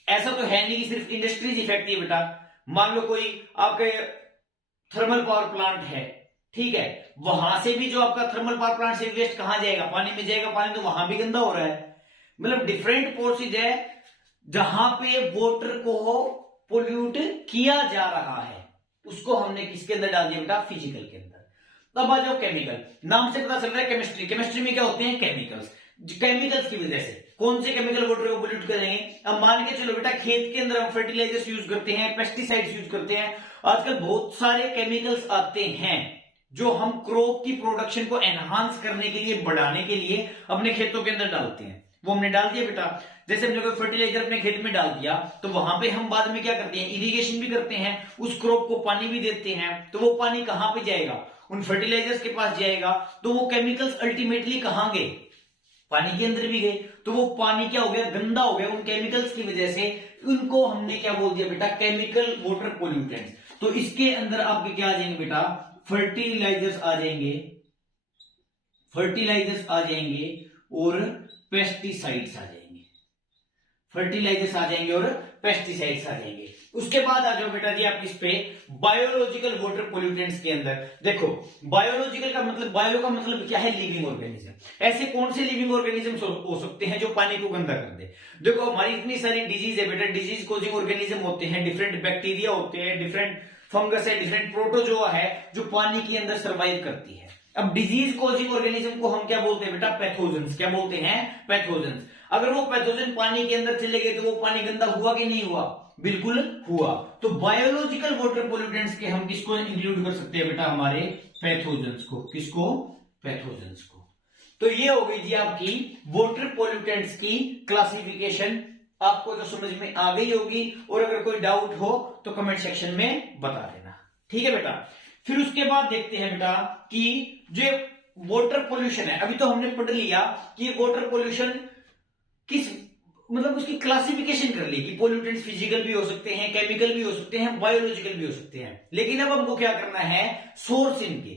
ऐसा तो है नहीं कि सिर्फ इंडस्ट्रीज इफेक्ट है बेटा, मान लो कोई आपके थर्मल पावर प्लांट है, ठीक है, वहां से भी जो आपका थर्मल पावर प्लांट से वेस्ट कहां जाएगा, पानी में जाएगा, पानी तो वहां भी गंदा हो रहा है। मतलब डिफरेंट प्रोसेस है जहां पे वाटर को पोल्यूट किया जा रहा है, उसको हमने किसके अंदर डाल दिया बेटा, फिजिकल के अंदर। तब आ जाओ केमिकल, नाम से पता चल रहा है केमिस्ट्री, केमिस्ट्री में क्या होते हैं केमिकल्स, केमिकल्स की वजह से कौन से केमिकल वाटर को पोल्यूट करेंगे। अब मान के चलो बेटा खेत के अंदर हम फर्टिलाइजर्स यूज करते हैं, पेस्टिसाइड्स यूज करते हैं, आजकल बहुत सारे केमिकल्स आते हैं जो हम क्रॉप की प्रोडक्शन को एनहांस करने के लिए, बढ़ाने के लिए अपने खेतों के अंदर डालते हैं, वो हमने डाल दिया बेटा। जैसे हमने कोई फर्टिलाइजर अपने खेत में डाल दिया तो वहां पे हम बाद में क्या करते हैं, इरिगेशन भी करते हैं, उस क्रॉप को पानी भी देते हैं, तो वो पानी कहां पे जाएगा, उन फर्टिलाइजर्स के पास जाएगा, तो वो केमिकल्स अल्टीमेटली कहां गए, पानी के अंदर भी गए, तो वो पानी क्या हो गया, गंदा हो गया उन केमिकल्स की वजह से। उनको हमने क्या बोल दिया बेटा, केमिकल वाटर पोल्यूटेंट्स। तो इसके अंदर आपके क्या आ जाएंगे बेटा, फर्टिलाइजर्स आ जाएंगे, फर्टिलाइजर्स आ जाएंगे और पेस्टिसाइड्स आ जाएंगे, फर्टिलाइजर्स आ जाएंगे और पेस्टिसाइड्स आ जाएंगे। उसके बाद आ जाओ बेटा जी आप इस पे बायोलॉजिकल वाटर पोल्यूटेंट्स के अंदर। देखो बायोलॉजिकल का मतलब, बायो का मतलब क्या है, लिविंग ऑर्गेनिज्म। ऐसे कौन से लिविंग ऑर्गेनिज्म हो सकते हैं जो पानी को गंदा कर दे। देखो हमारी इतनी सारी डिजीज है बेटा, डिजीज कोजिंग ऑर्गेनिज्म होते हैं, डिफरेंट बैक्टीरिया होते हैं, डिफरेंट फंगस है, डिफरेंट प्रोटोजोआ है जो पानी के अंदर सर्वाइव करती है। अब डिजीज कोजिंग ऑर्गेनिज्म को हम क्या बोलते हैं बेटा, पैथोजेंस। क्या बोलते हैं, पैथोजेंस। अगर वो पैथोजन पानी के अंदर चले गए तो वो पानी गंदा हुआ कि नहीं हुआ, बिल्कुल हुआ। तो बायोलॉजिकल वाटर पोल्यूटेंट्स के हम किसको इंक्लूड कर सकते हैं बेटा, हमारे पैथोजेंस को। किसको, पैथोजेंस को। तो ये हो गई जी आपकी वाटर पोल्यूटेंट्स की क्लासिफिकेशन। आपको जो समझ में आ गई होगी, और अगर कोई डाउट हो तो कमेंट सेक्शन में बता देना, ठीक है बेटा। फिर उसके बाद देखते हैं बेटा कि जो वाटर पोल्यूशन है, अभी तो हमने पढ़ लिया कि वाटर पोल्यूशन किस, मतलब उसकी क्लासिफिकेशन कर ली कि पोल्यूटेंट्स फिजिकल भी हो सकते हैं, केमिकल भी हो सकते हैं, बायोलॉजिकल भी हो सकते हैं। लेकिन अब हमको क्या करना है, सोर्स इनके,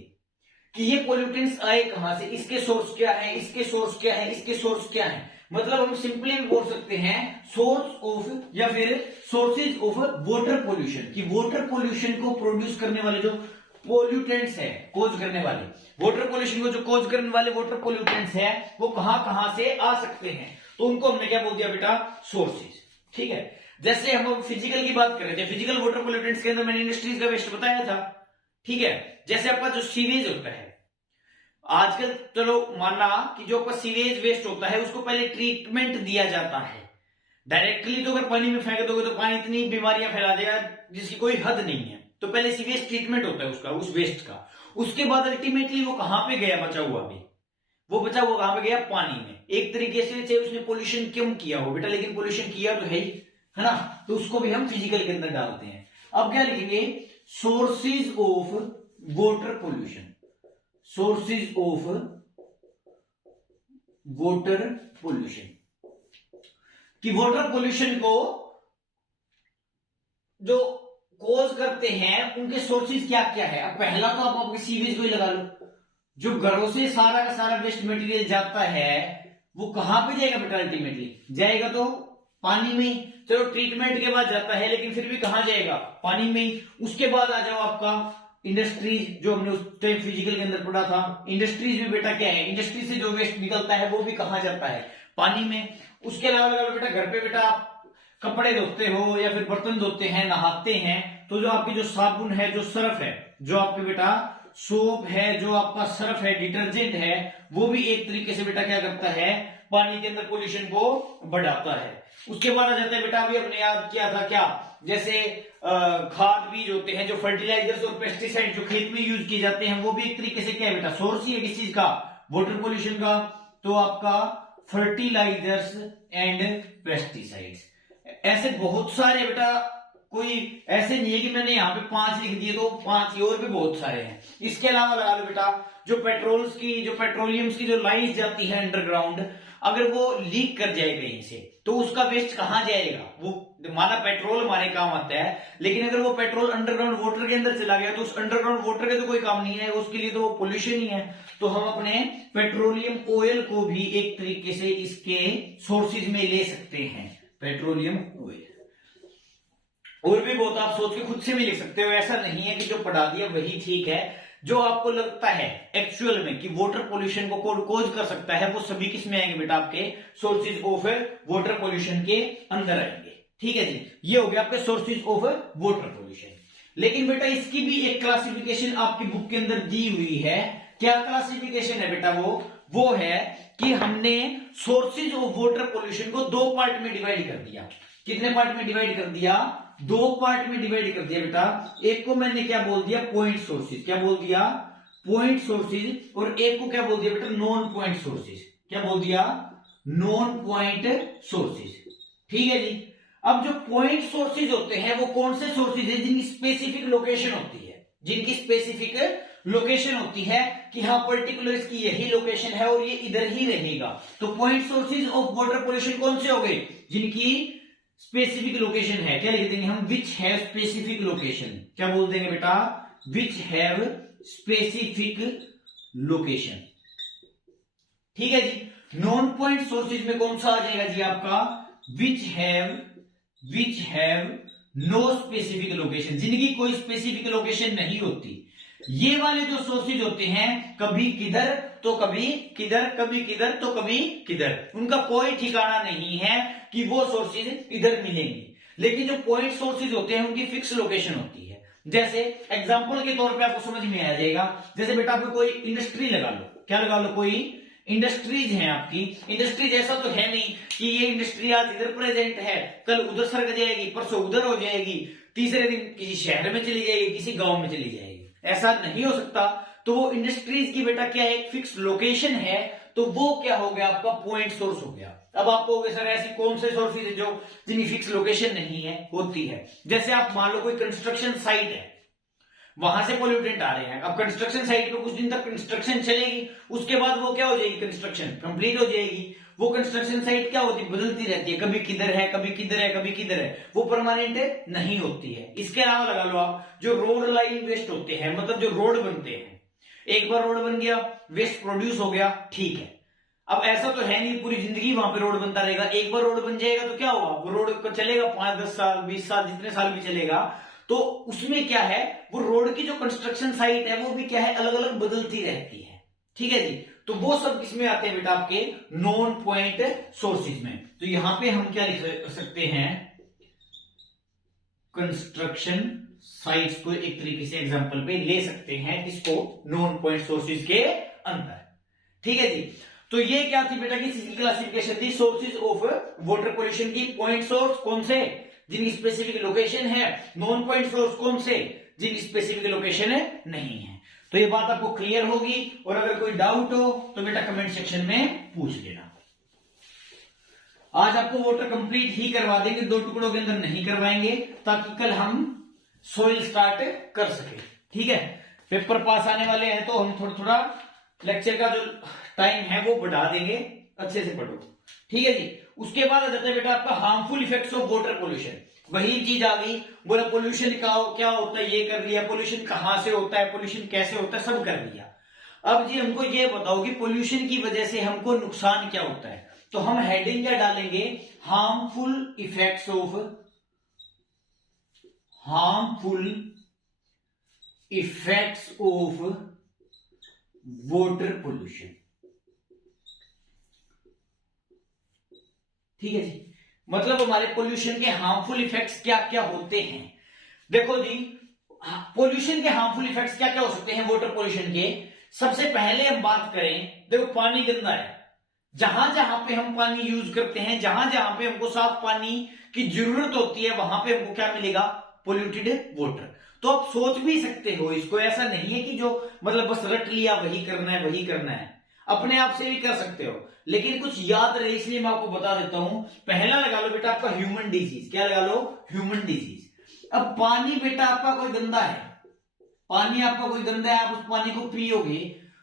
कि ये पोल्यूटेंट्स आए कहां से, इसके सोर्स क्या है, इसके सोर्स क्या है, इसके सोर्स क्या है। मतलब हम सिंपली भी बोल सकते हैं सोर्स ऑफ या फिर सोर्सेज ऑफ वाटर पोल्यूशन, कि वाटर पोल्यूशन को प्रोड्यूस करने वाले जो पोल्यूटेंट्स है, कोज करने वाले, वाटर पोल्यूशन को जो कोज करने वाले वाटर पोल्यूटेंट्स है वो कहां से आ सकते हैं। तो उनको हमने क्या बोल दिया बेटा, सोर्सेज, ठीक है। जैसे हम फिजिकल की बात कर रहे थे, फिजिकल वाटर पोल्यूटेंट्स के अंदर मैंने इंडस्ट्रीज का वेस्ट बताया था, ठीक है। जैसे आपका जो सीवेज होता है आजकल, चलो माना कि जो आपका सीवेज वेस्ट होता है उसको पहले ट्रीटमेंट दिया जाता है। डायरेक्टली तो अगर पानी में फेंक दोगे तो पानी इतनी बीमारियां फैला देगा जिसकी कोई हद नहीं है। तो पहले सीवेज ट्रीटमेंट होता है उसका, उस वेस्ट का। उसके बाद अल्टीमेटली वो कहां पे गया, बचा हुआ भी, वो बचा हुआ कहां पे गया, पानी में। एक तरीके से चाहे उसने पोल्यूशन क्यों किया हो बेटा, लेकिन पोल्यूशन किया तो है ही, है ना। तो उसको भी हम फिजिकल के अंदर डालते हैं। अब क्या लिखेंगे, sources of water pollution, sources of water pollution, कि वाटर पोल्यूशन को जो कोज करते हैं उनके सोर्सेज क्या क्या है। अब पहला तो आप आपके सीवेज को ही लगा लो, जो घरों से सारा का सारा वेस्ट मटेरियल जाता है वो कहां पे जाएगा बेटा, अल्टीमेटली जाएगा तो पानी में ही। चलो ट्रीटमेंट के बाद जाता है लेकिन फिर भी कहां जाएगा, पानी में ही। उसके बाद आ जाओ आपका इंडस्ट्रीज, जो हमने उस टाइम फिजिकल के अंदर पढ़ा था। इंडस्ट्रीज भी बेटा क्या है, इंडस्ट्री से जो वेस्ट निकलता है वो भी कहां जाता है, पानी में। उसके अलावा बेटा घर पे बेटा आप कपड़े धोते हो या फिर बर्तन धोते हैं, नहाते हैं, तो जो आपकी जो साबुन है, जो सर्फ है, जो आपके बेटा सोप है, जो आपका सर्फ है, डिटर्जेंट है, वो भी एक तरीके से बेटा क्या करता है, पानी के अंदर पोल्यूशन को बढ़ाता है। उसके बाद आ जाता है बेटा, अभी हमने याद किया था क्या, जैसे खाद बीज होते हैं, जो फर्टिलाइजर्स और पेस्टिसाइड जो खेत में यूज किए जाते हैं, वो भी एक तरीके से क्या है बेटा, सोर्स ही है किस चीज का, वाटर पोल्यूशन का। तो आपका फर्टिलाइजर्स एंड पेस्टिसाइड्स, ऐसे बहुत सारे बेटा, कोई ऐसे नहीं है कि मैंने यहाँ पे 5 लिख दिए तो 5 ही, और भी बहुत सारे हैं। इसके अलावा लगा लो बेटा, जो पेट्रोल्स की, जो पेट्रोलियम्स की जो लाइन्स जाती है अंडरग्राउंड, अगर वो लीक कर जाए कहीं से तो उसका वेस्ट कहां जाएगा। वो माना पेट्रोल हमारे काम आता है, लेकिन अगर वो पेट्रोल अंडरग्राउंड वाटर के अंदर चला गया तो उस अंडरग्राउंड वाटर के तो कोई काम नहीं है, उसके लिए तो वो पोल्यूशन ही है। तो हम अपने पेट्रोलियम ऑयल को भी एक तरीके से इसके सोर्सेज में ले सकते हैं, पेट्रोलियम ऑयल। और भी बहुत आप सोच के खुद से भी लिख सकते हो, ऐसा नहीं है कि जो पढ़ा दिया वही ठीक है। जो आपको लगता है एक्चुअल में कि वाटर पोल्यूशन को कोज कर सकता है, वो सभी किस में आएंगे बेटा, आपके सोर्सेज ऑफ वाटर पोल्यूशन के अंदर आएंगे, ठीक है जी। ये हो गया आपके सोर्सेज ऑफ वाटर पोल्यूशन। लेकिन बेटा इसकी भी एक क्लासिफिकेशन आपकी बुक के अंदर दी हुई है। क्या क्लासिफिकेशन है बेटा, वो है कि हमने सोर्सेज ऑफ वाटर पोल्यूशन को 2 पार्ट में डिवाइड कर दिया। कितने पार्ट में डिवाइड कर दिया, 2 पार्ट में डिवाइड कर दिया बेटा। एक को मैंने क्या बोल दिया, पॉइंट सोर्सेज, क्या बोल दिया, पॉइंट सोर्सेज। और एक को क्या बोल दिया बेटा, नॉन पॉइंट सोर्सेज, क्या बोल दिया, नॉन पॉइंट सोर्सेज, ठीक है जी। अब जो पॉइंट सोर्सेज होते हैं वो कौन से सोर्सेज है, जिनकी स्पेसिफिक लोकेशन होती है, जिनकी स्पेसिफिक लोकेशन होती है कि हाँ पर्टिकुलर इसकी यही लोकेशन है और ये इधर ही रहेगा। तो point sources of water pollution कौन से हो गए, जिनकी स्पेसिफिक लोकेशन है। क्या लिख देंगे हम, विच हैव स्पेसिफिक लोकेशन, क्या बोल देंगे बेटा, विच हैव स्पेसिफिक लोकेशन, ठीक है जी। नॉन पॉइंट सोर्सेज में कौन सा आ जाएगा जी आपका, which have no specific location, जिनकी कोई स्पेसिफिक लोकेशन नहीं होती। ये वाले जो सोर्सेज होते हैं कभी किधर तो कभी किधर, कभी किधर तो कभी किधर, उनका कोई ठिकाना नहीं है कि वो सोर्सेज इधर मिलेंगे। लेकिन जो पॉइंट सोर्सेज होते हैं उनकी फिक्स लोकेशन होती है। जैसे एग्जांपल के तौर पे आपको समझ में आ जाएगा, जैसे बेटा आपको कोई इंडस्ट्री लगा लो, क्या लगा लो, कोई इंडस्ट्रीज है आपकी। इंडस्ट्रीज ऐसा तो है नहीं कि ये इंडस्ट्री आज इधर प्रेजेंट है, कल उधर सरक जाएगी, परसों उधर हो जाएगी, तीसरे दिन किसी शहर में चली जाएगी, किसी गांव में चली जाएगी, ऐसा नहीं हो सकता। तो वो इंडस्ट्रीज की बेटा क्या है, एक फिक्स लोकेशन है, तो वो क्या हो गया आपका पॉइंट सोर्स हो गया। अब आप कहोगे सर ऐसी कौन से सोर्सेज है जो जिनकी फिक्स लोकेशन नहीं है, होती है। जैसे आप मान लो कोई कंस्ट्रक्शन साइट है, वहां से पोल्यूटेंट आ रहे हैं, अब कंस्ट्रक्शन साइट पे कुछ दिन तक कंस्ट्रक्शन चलेगी, उसके बाद वो क्या हो जाएगी, कंस्ट्रक्शन कंप्लीट हो जाएगी। वो कंस्ट्रक्शन साइट क्या होती है, बदलती रहती है, कभी किधर है, कभी किधर है, कभी किधर है, वो परमानेंट नहीं होती है। इसके अलावा लगा लो आप जो रोड लाइन वेस्ट होते हैं, मतलब जो रोड बनते हैं, एक बार रोड बन गया, वेस्ट प्रोड्यूस हो गया, ठीक है। अब ऐसा तो है नहीं पूरी जिंदगी वहां पे रोड बनता रहेगा, एक बार रोड बन जाएगा तो क्या होगा, वो रोड चलेगा 5-10 साल 20 साल जितने साल भी चलेगा। तो उसमें क्या है, वो रोड की जो कंस्ट्रक्शन साइट है वो भी क्या है, अलग अलग बदलती रहती है, ठीक है जी। तो वो सब किसमें आते हैं बेटा, आपके नॉन पॉइंट सोर्सेज में। तो यहां पे हम क्या लिख सकते हैं, कंस्ट्रक्शन साइट्स को एक तरीके से एग्जांपल पे ले सकते हैं, किसको, नॉन पॉइंट सोर्सेज के अंदर, ठीक है जी। तो ये क्या थी बेटा की क्लासिफिकेशन थी सोर्सेज ऑफ वाटर पोल्यूशन की। पॉइंट सोर्स कौन से, जिनकी स्पेसिफिक लोकेशन है, नॉन पॉइंट सोर्स कौन से, जिनकी स्पेसिफिक लोकेशन नहीं है। तो ये बात आपको क्लियर होगी, और अगर कोई डाउट हो तो बेटा कमेंट सेक्शन में पूछ लेना। आज आपको वाटर कंप्लीट ही करवा देंगे, 2 टुकड़ों के अंदर नहीं करवाएंगे, ताकि कल हम सोइल स्टार्ट कर सके, ठीक है। पेपर पास आने वाले हैं तो हम थोड़ा थोड़ा लेक्चर का जो टाइम है वो बढ़ा देंगे, अच्छे से पढ़ो, ठीक है जी। उसके बाद आ जाता है बेटा आपका harmful effects of water pollution. वही चीज आ गई, बोला पोल्यूशन क्या होता है, ये कर लिया, पोल्यूशन कहां से होता है, पोल्यूशन कैसे होता है, सब कर लिया। अब जी हमको ये बताओ कि पोल्यूशन की वजह से हमको नुकसान क्या होता है। तो हम हेडिंग क्या डालेंगे, harmful effects of water pollution, ठीक है जी। मतलब हमारे पोल्यूशन के हार्मफुल इफेक्ट्स क्या क्या होते हैं। देखो जी, पोल्यूशन के हार्मफुल इफेक्ट्स क्या क्या हो सकते हैं वाटर पोल्यूशन के। सबसे पहले हम बात करें, देखो पानी गंदा है, जहां जहां पे हम पानी यूज करते हैं, जहां जहां पे हमको साफ पानी की जरूरत होती है, वहां पे हमको क्या मिलेगा, पोल्यूटेड वाटर। तो आप सोच भी सकते हो इसको, ऐसा नहीं है कि जो मतलब बस रट लिया वही करना है वही करना है, अपने आप से भी कर सकते हो, लेकिन कुछ याद रहे इसलिए मैं आपको बता देता हूं। पहला लगा लो बेटा आपका ह्यूमन डिजीज, क्या लगा लो, ह्यूमन डिजीज। अब पानी बेटा आपका कोई गंदा है, पानी आपका कोई गंदा है, आप उस पानी को पियोगे,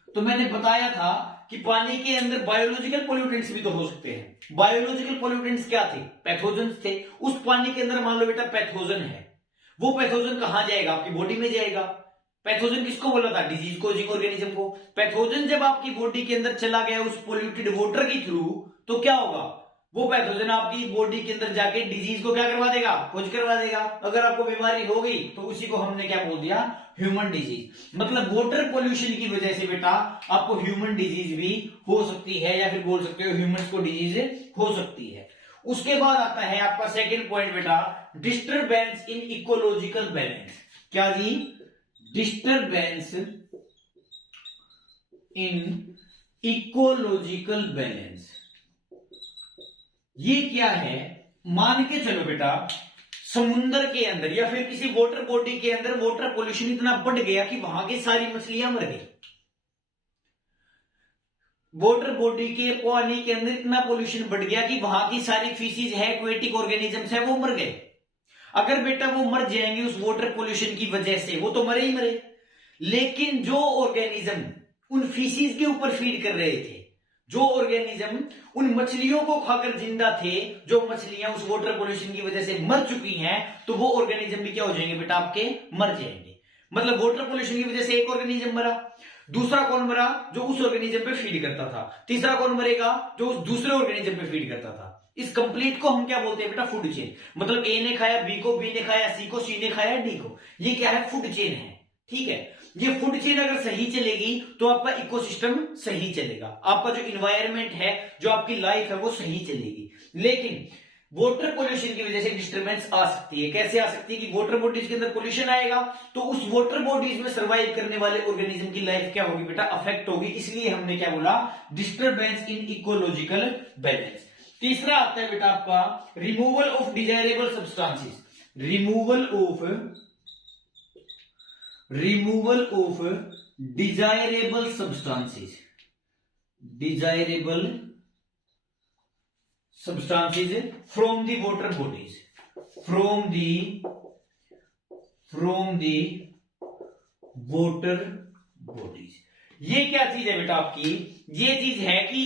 तो मैंने बताया था कि पानी के अंदर बायोलॉजिकल पोल्यूटेंट्स भी तो हो सकते हैं। बायोलॉजिकल पोल्यूटेंट्स क्या थे, पैथोजेंस थे। उस पानी के अंदर मान लो बेटा पैथोजन है, वो पैथोजन कहां जाएगा, आपकी बॉडी में जाएगा। पैथोजन किसको बोला था, डिजीज कोजिंग ऑर्गेनिज्म को। पैथोजन जब आपकी बॉडी के अंदर चला गया उस पोल्यूटेड वाटर के थ्रू, तो क्या होगा, वो पैथोजन आपकी बॉडी के अंदर जाके डिजीज को क्या करवा देगा, खोज करवा देगा। अगर आपको बीमारी हो गई तो उसी को हमने क्या बोल दिया, ह्यूमन डिजीज। मतलब वाटर पोल्यूशन की वजह से बेटा आपको ह्यूमन डिजीज भी हो सकती है, या फिर बोल सकते हो ह्यूमंस को डिजीज हो सकती है। उसके बाद आता है आपका सेकंड पॉइंट बेटा, डिस्टरबेंस इन इकोलॉजिकल बैलेंस। क्या जी, डिस्टरबेंस इन इकोलॉजिकल बैलेंस। ये क्या है, मान के चलो बेटा समुद्र के अंदर या फिर किसी वाटर बॉडी के अंदर वाटर पोल्यूशन इतना बढ़ गया कि वहां की सारी मछलियां मर गई। वाटर बॉडी के पानी के अंदर इतना पोल्यूशन बढ़ गया कि वहां की सारी फिशेज है, एक्वेटिक ऑर्गेनिजम्स है, वो मर गए। अगर बेटा वो मर जाएंगे उस वाटर पोल्यूशन की वजह से, वो तो मरे ही मरे, लेकिन जो ऑर्गेनिज्म उन फिशेज के ऊपर फीड कर रहे थे, जो ऑर्गेनिज्म उन मछलियों को खाकर जिंदा थे, जो मछलियां उस वाटर पोल्यूशन की वजह से मर चुकी हैं, तो वो ऑर्गेनिज्म भी क्या हो जाएंगे बेटा, आपके मर जाएंगे। मतलब वाटर पोल्यूशन की वजह से एक ऑर्गेनिज्म मरा, दूसरा कौन मरा? जो उस ऑर्गेनिज्म पे फीड करता था। तीसरा कौन मरेगा? जो उस दूसरे ऑर्गेनिज्म पे फीड करता था। इस कंप्लीट को हम क्या बोलते हैं बेटा? Food chain. मतलब ए ने खाया बी को, बी ने खाया सी को, सी ने खाया डी को। ये क्या है? फूड चेन है। ठीक है, ये फूड चेन अगर सही चलेगी तो आपका इकोसिस्टम सही चलेगा, आपका जो इन्वायरमेंट है, जो आपकी लाइफ है, वो सही चलेगी। लेकिन वाटर पोल्यूशन की वजह से डिस्टर्बेंस आ सकती है। कैसे आ सकती है? कि वाटर बॉडीज के अंदर पोल्यूशन आएगा तो उस वाटर बॉडीज में सर्वाइव करने वाले ऑर्गेनिज्म की लाइफ क्या होगी बेटा? अफेक्ट होगी। इसलिए हमने क्या बोला? Disturbance in ecological balance. तीसरा आता है बेटा आपका removal of desirable substances. Removal of desirable substances. Desirable substances from the water bodies, from the water bodies। ये क्या चीज है बेटा आपकी? ये चीज है कि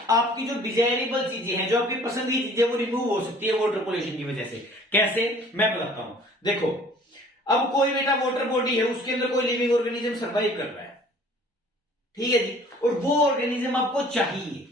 आपकी जो डिजायरेबल चीजें हैं, जो आपकी पसंद की चीजें, वो रिमूव हो सकती है वाटर पोल्यूशन की वजह से। कैसे? मैं बताता हूं। देखो, अब कोई बेटा वाटर बॉडी है, उसके अंदर कोई लिविंग ऑर्गेनिज्म सर्वाइव कर रहा है, ठीक है जी, और वो ऑर्गेनिज्म आपको चाहिए,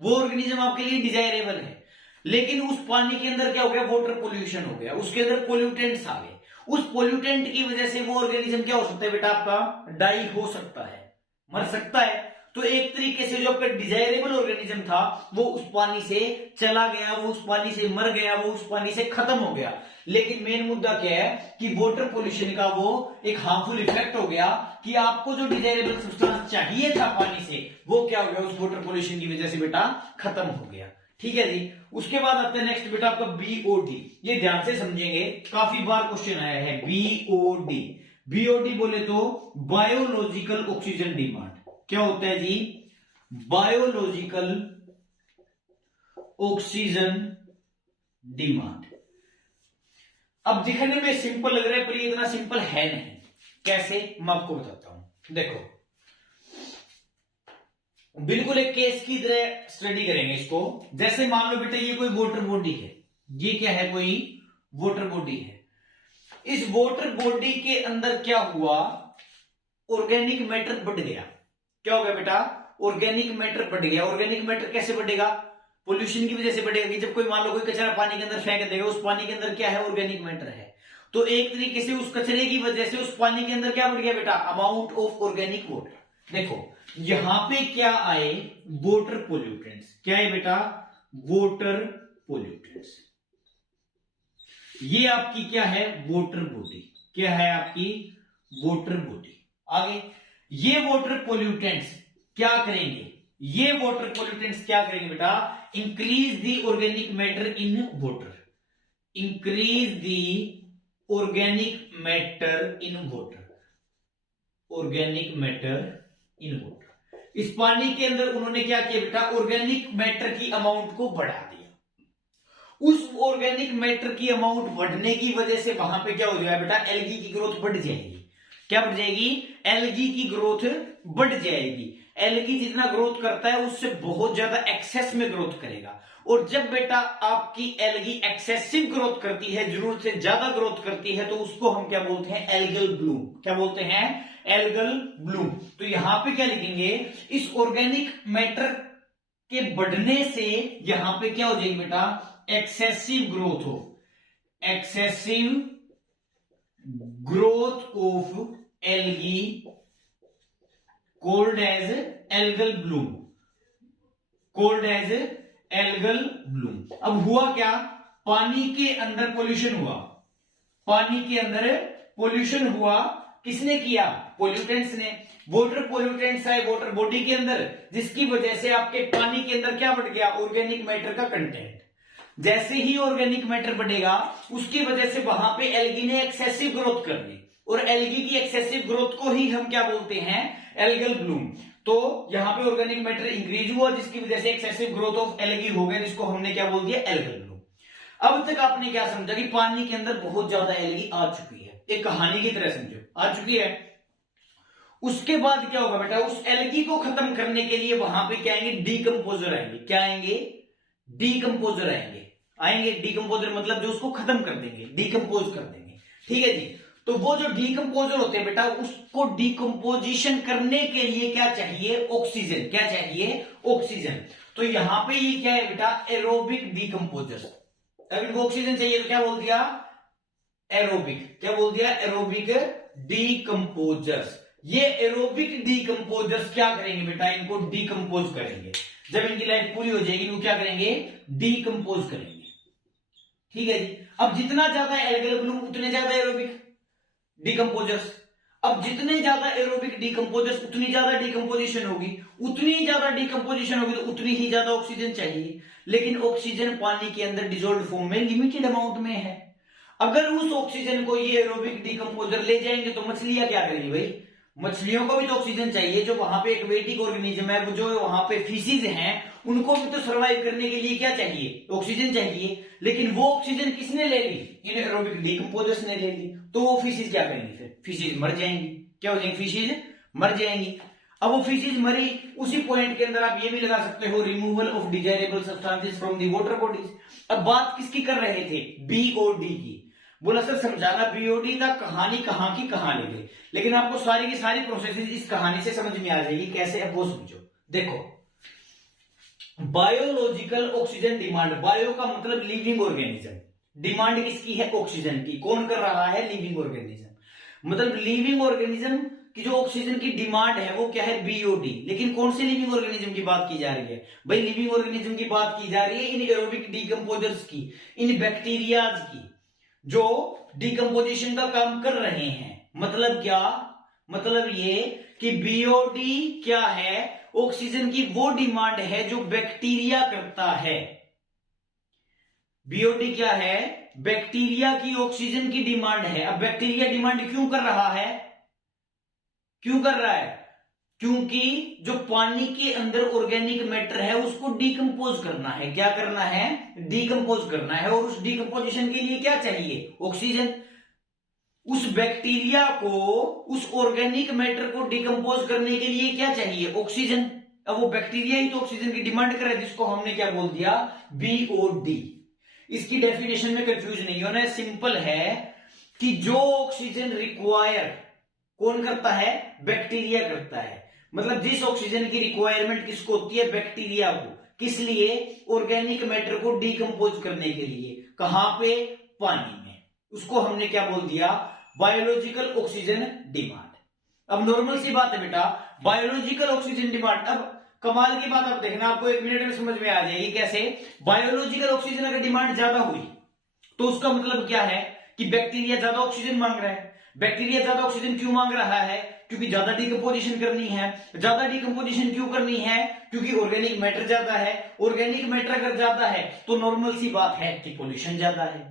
वो ऑर्गेनिज्म आपके लिए डिजायरेबल है। लेकिन उस पानी के अंदर क्या हो गया? वाटर पोल्यूशन हो गया, उसके अंदर पोल्यूटेंट्स आ गए। उस पोल्यूटेंट की वजह से वो ऑर्गेनिज्म क्या हो सकता है बेटा? आपका डाई हो सकता है, मर सकता है। तो एक तरीके से जो आपका डिजायरेबल ऑर्गेनिज्म था वो उस पानी से चला गया, वो उस पानी से मर गया, वो उस पानी से खत्म हो गया। लेकिन मेन मुद्दा क्या है कि वाटर पोल्यूशन का वो एक हार्मफुल इफेक्ट हो गया कि आपको जो डिजायरेबल सब्सटेंस चाहिए था पानी से, वो क्या हो गया? उस वाटर पोल्यूशन की वजह से बेटा खत्म हो गया। ठीक है जी। उसके बाद आता है नेक्स्ट बेटा आपका बीओडी। ये ध्यान से समझेंगे, काफी बार क्वेश्चन आया है बीओडी। बीओडी बोले तो बायोलॉजिकल ऑक्सीजन डिमांड। क्या होता है जी? Biological oxygen demand. अब दिखने में सिंपल लग रहा है पर ये इतना सिंपल है नहीं। कैसे? मैं आपको बताता हूं। देखो, बिल्कुल एक केस की तरह स्टडी करेंगे इसको। जैसे मान लो बेटा ये कोई वाटर बॉडी है, ये क्या है? कोई वाटर बॉडी है। इस वाटर बॉडी के अंदर क्या हुआ? ऑर्गेनिक मैटर बढ़ गया। क्या हो गया बेटा? ऑर्गेनिक मैटर बढ़ गया। ऑर्गेनिक मैटर कैसे बढ़ेगा? पोल्यूशन की वजह से बढ़ेगा। कि जब कोई मान लो कोई कचरा पानी के अंदर फेंक देगा, उस पानी के अंदर क्या है? ऑर्गेनिक मैटर है। तो एक तरीके से उस कचरे की वजह से उस पानी के अंदर क्या बढ़ गया बेटा? Amount of organic water. देखो यहां पे क्या आए? Water pollutants. क्या है बेटा? Water pollutants. ये आपकी क्या है? Water body. क्या है आपकी? Water body. आगे ये वाटर पोल्यूटेंट्स क्या करेंगे? ये वाटर पोल्यूटेंट्स क्या करेंगे बेटा? Increase the organic matter in water. Increase the organic matter in water. Organic matter in water. इस पानी के अंदर उन्होंने क्या किया बेटा? ऑर्गेनिक मैटर की अमाउंट को बढ़ा दिया। उस ऑर्गेनिक मैटर की अमाउंट बढ़ने की वजह से वहां पे क्या हो जाएगा बेटा? एल्गी की ग्रोथ बढ़ जाएगी। क्या बढ़ जाएगी? एल्गी की ग्रोथ बढ़ जाएगी। एल्गी जितना ग्रोथ करता है उससे बहुत ज्यादा एक्सेस में ग्रोथ करेगा। और जब बेटा आपकी एल्गी एक्सेसिव ग्रोथ करती है, जरूरत से ज्यादा ग्रोथ करती है, तो उसको हम क्या बोलते हैं? Algal Bloom. क्या बोलते हैं? Algal Bloom. तो यहां पे क्या लिखेंगे? इस ऑर्गेनिक मैटर के बढ़ने से यहां पे क्या हो जाएगी बेटा? एक्सेसिव ग्रोथ हो। Excessive growth of algae called as algal bloom. Called as algal bloom. अब हुआ क्या? पानी के अंदर पोल्यूशन हुआ। पानी के अंदर पोल्यूशन हुआ। किसने किया? पोल्यूटेंट्स ने। वाटर पोल्यूटेंट्स आए वाटर बॉडी के अंदर, जिसकी वजह से आपके पानी के अंदर क्या बढ़ गया? ऑर्गेनिक मैटर का कंटेंट। जैसे ही ऑर्गेनिक मैटर बढ़ेगा उसकी वजह से वहां पे एल्गी ने एक्सेसिव ग्रोथ कर ली, और एल्गी की एक्सेसिव ग्रोथ को ही हम क्या बोलते हैं? Algal Bloom. तो यहां पे ऑर्गेनिक मैटर इंक्रीज हुआ, जिसकी वजह से एक्सेसिव ग्रोथ ऑफ एल्गी हो गया, जिसको हमने क्या बोल दिया? Algal bloom. अब तक आपने क्या समझा? कि पानी के अंदर बहुत ज्यादा एल्गी आ चुकी है, एक कहानी की तरह समझो, आ चुकी है। उसके बाद क्या होगा बेटा? उस एल्गी को खत्म करने के लिए वहां पे क्या आएंगे? डीकंपोजर आएंगे। क्या आएंगे? डीकंपोजर आएंगे। आएंगे डीकंपोजर, मतलब जो उसको खत्म कर देंगे, डीकंपोज कर देंगे। ठीक है जी। तो वो जो डीकंपोजर होते हैं बेटा, उसको डीकंपोजिशन करने के लिए क्या चाहिए? ऑक्सीजन। क्या चाहिए? ऑक्सीजन। तो यहां पे ये क्या है बेटा? Aerobic decomposers. अब इनको ऑक्सीजन चाहिए तो क्या बोल दिया? एरोबिक। क्या बोल दिया? Aerobic decomposers. ये एरोबिक डीकंपोजर्स क्या करेंगे बेटा? इनको डीकंपोज करेंगे। जब इनकी लाइफ पूरी हो जाएगी वो क्या करेंगे? डीकंपोज करेंगे। ठीक है जी। अब जितना ज्यादा एल्गल ब्लूम उतने ज्यादा एरोबिक डीकंपोजर्स। अब जितने ज्यादा एरोबिक डीकंपोजर्स उतनी ज्यादा डीकंपोजिशन होगी, उतनी ज्यादा डीकंपोजिशन होगी तो उतनी ही ज्यादा ऑक्सीजन चाहिए। लेकिन ऑक्सीजन पानी के अंदर डिसॉल्व्ड फॉर्म में लिमिटेड अमाउंट में है। अगर उस ऑक्सीजन को ये एरोबिक डीकंपोजर ले जाएंगे तो मछलियां क्या करेंगी भाई? मछलियों को भी तो ऑक्सीजन चाहिए। जो वहां पे एक्वेटिक ऑर्गेनिज्म है, वो जो वहां पे फिशीज हैं, उनको भी तो सर्वाइव करने के लिए क्या चाहिए? ऑक्सीजन चाहिए। लेकिन वो ऑक्सीजन किसने ले ली? इन एरोबिक डीकंपोजर्स ने ले ली। तो वो फिशीज क्या करेंगी? फिर फिशीज मर जाएंगी। क्या हो जाएंगी? फिशीज मर जाएंगी। अब वो फिशीज मरी, उसी पॉइंट के अंदर आप ये भी लगा सकते हो, removal of desirable substances from the water bodies. अब बात किसकी कर रहे थे? बीओडी की। बोला सर समझाना बीओडी था, कहानी कहां की कहां ले गई। लेकिन आपको सारी की सारी प्रोसेसेस इस कहानी से समझ में आ जाएगी कैसे। अब वो समझो। देखो, बायोलॉजिकल ऑक्सीजन डिमांड। बायो का मतलब लिविंग ऑर्गेनिज्म। डिमांड किसकी है? ऑक्सीजन की। कौन कर रहा है? Living organism. मतलब लिविंग ऑर्गेनिज्म की जो ऑक्सीजन की डिमांड है वो क्या है? बीओडी। लेकिन कौन से लिविंग ऑर्गेनिज्म की बात की जा रही है भाई? लिविंग ऑर्गेनिज्म की बात की जा रही है इन एरोबिक डीकंपोजर्स की, इन बैक्टीरियाज की, जो डीकंपोजिशन का काम कर रहे हैं। मतलब क्या? मतलब ये कि बीओडी क्या है? ऑक्सीजन की वो डिमांड है जो बैक्टीरिया करता है। बीओडी क्या है? बैक्टीरिया की ऑक्सीजन की डिमांड है। अब बैक्टीरिया डिमांड क्यों कर रहा है? क्यों कर रहा है? क्योंकि जो पानी के अंदर ऑर्गेनिक मैटर है उसको डीकंपोज करना है। क्या करना है? डीकंपोज करना है। और उस डीकंपोजिशन के लिए क्या चाहिए? ऑक्सीजन। उस बैक्टीरिया को, उस ऑर्गेनिक मैटर को डीकंपोज करने के लिए क्या चाहिए? ऑक्सीजन। अब वो बैक्टीरिया ही तो ऑक्सीजन की डिमांड कर रहा है, जिसको हमने क्या बोल दिया? बीओडी। इसकी डेफिनेशन में कंफ्यूज नहीं होना है। सिंपल है कि जो ऑक्सीजन रिक्वायर कौन करता है? बैक्टीरिया करता है। मतलब जिस ऑक्सीजन की रिक्वायरमेंट किसको होती है? बैक्टीरिया को। किस लिए? ऑर्गेनिक मैटर को डीकंपोज करने के लिए। कहां पे? पानी में। उसको हमने क्या बोल दिया? Biological oxygen demand. अब नॉर्मल सी बात है बेटा, बायोलॉजिकल ऑक्सीजन डिमांड। अब कमाल की बात आप देखना, आपको 1 मिनट में समझ में आ जाएगी कैसे। बायोलॉजिकल ऑक्सीजन अगर डिमांड ज्यादा हुई तो उसका मतलब क्या है? कि बैक्टीरिया ज्यादा ऑक्सीजन मांग रहा है। बैक्टीरिया ज्यादा ऑक्सीजन क्यों मांग रहा है? क्योंकि ज्यादा डीकंपोजिशन करनी है। ज्यादा डीकंपोजिशन क्यों करनी है? क्योंकि ऑर्गेनिक मैटर ज्यादा है। ऑर्गेनिक मैटर अगर ज्यादा है तो नॉर्मल सी बात है कि पोल्यूशन ज्यादा है।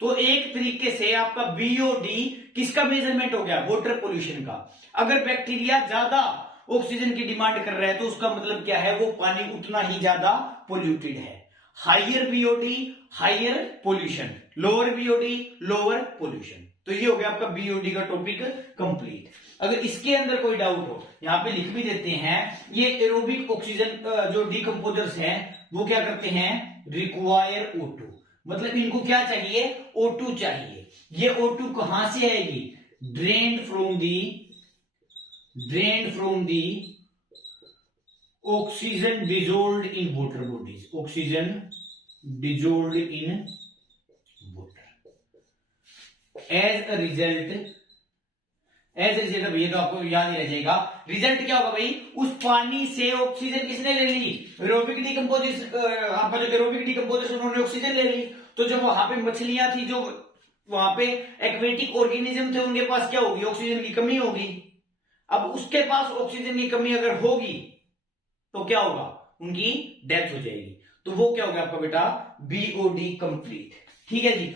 तो एक तरीके से आपका बीओडी किसका मेजरमेंट हो गया? वाटर पोल्यूशन का। अगर बैक्टीरिया ज्यादा ऑक्सीजन की डिमांड कर रहा है तो उसका मतलब क्या है? वो पानी उतना ही ज्यादा पोल्यूटेड है। Higher BOD higher pollution, lower BOD lower pollution. तो ये हो गया आपका बीओडी का टॉपिक कंप्लीट। अगर इसके अंदर कोई डाउट हो, यहां पे लिख भी देते हैं। ये एरोबिक ऑक्सीजन जो डीकंपोजर्स हैं वो क्या करते हैं? Require O2। मतलब इनको क्या चाहिए? O2 चाहिए। ये O2 कहां से आएगी? Drained from the oxygen dissolved in water bodies. Oxygen dissolved in water. As a result ये तो आपको याद ही रह जाएगा। रिजल्ट क्या होगा भाई? उस पानी से ऑक्सीजन किसने ले ली? Aerobic decomposition. आपका जो एरोबिक डीकंपोजिशन उन्होंने ऑक्सीजन ले ली। तो जब वहां पे मछलियां थी, जो वहां पे एक्वेटिक ऑर्गेनिज्म थे, उनके पास क्या होगी? ऑक्सीजन की कमी होगी। अब उसके पास ऑक्सीजन की कमी अगर होगी तो क्या होगा? उनकी डेथ हो जाएगी। तो वो क्या होगा आपका बेटा? BOD complete. ठीक है जी।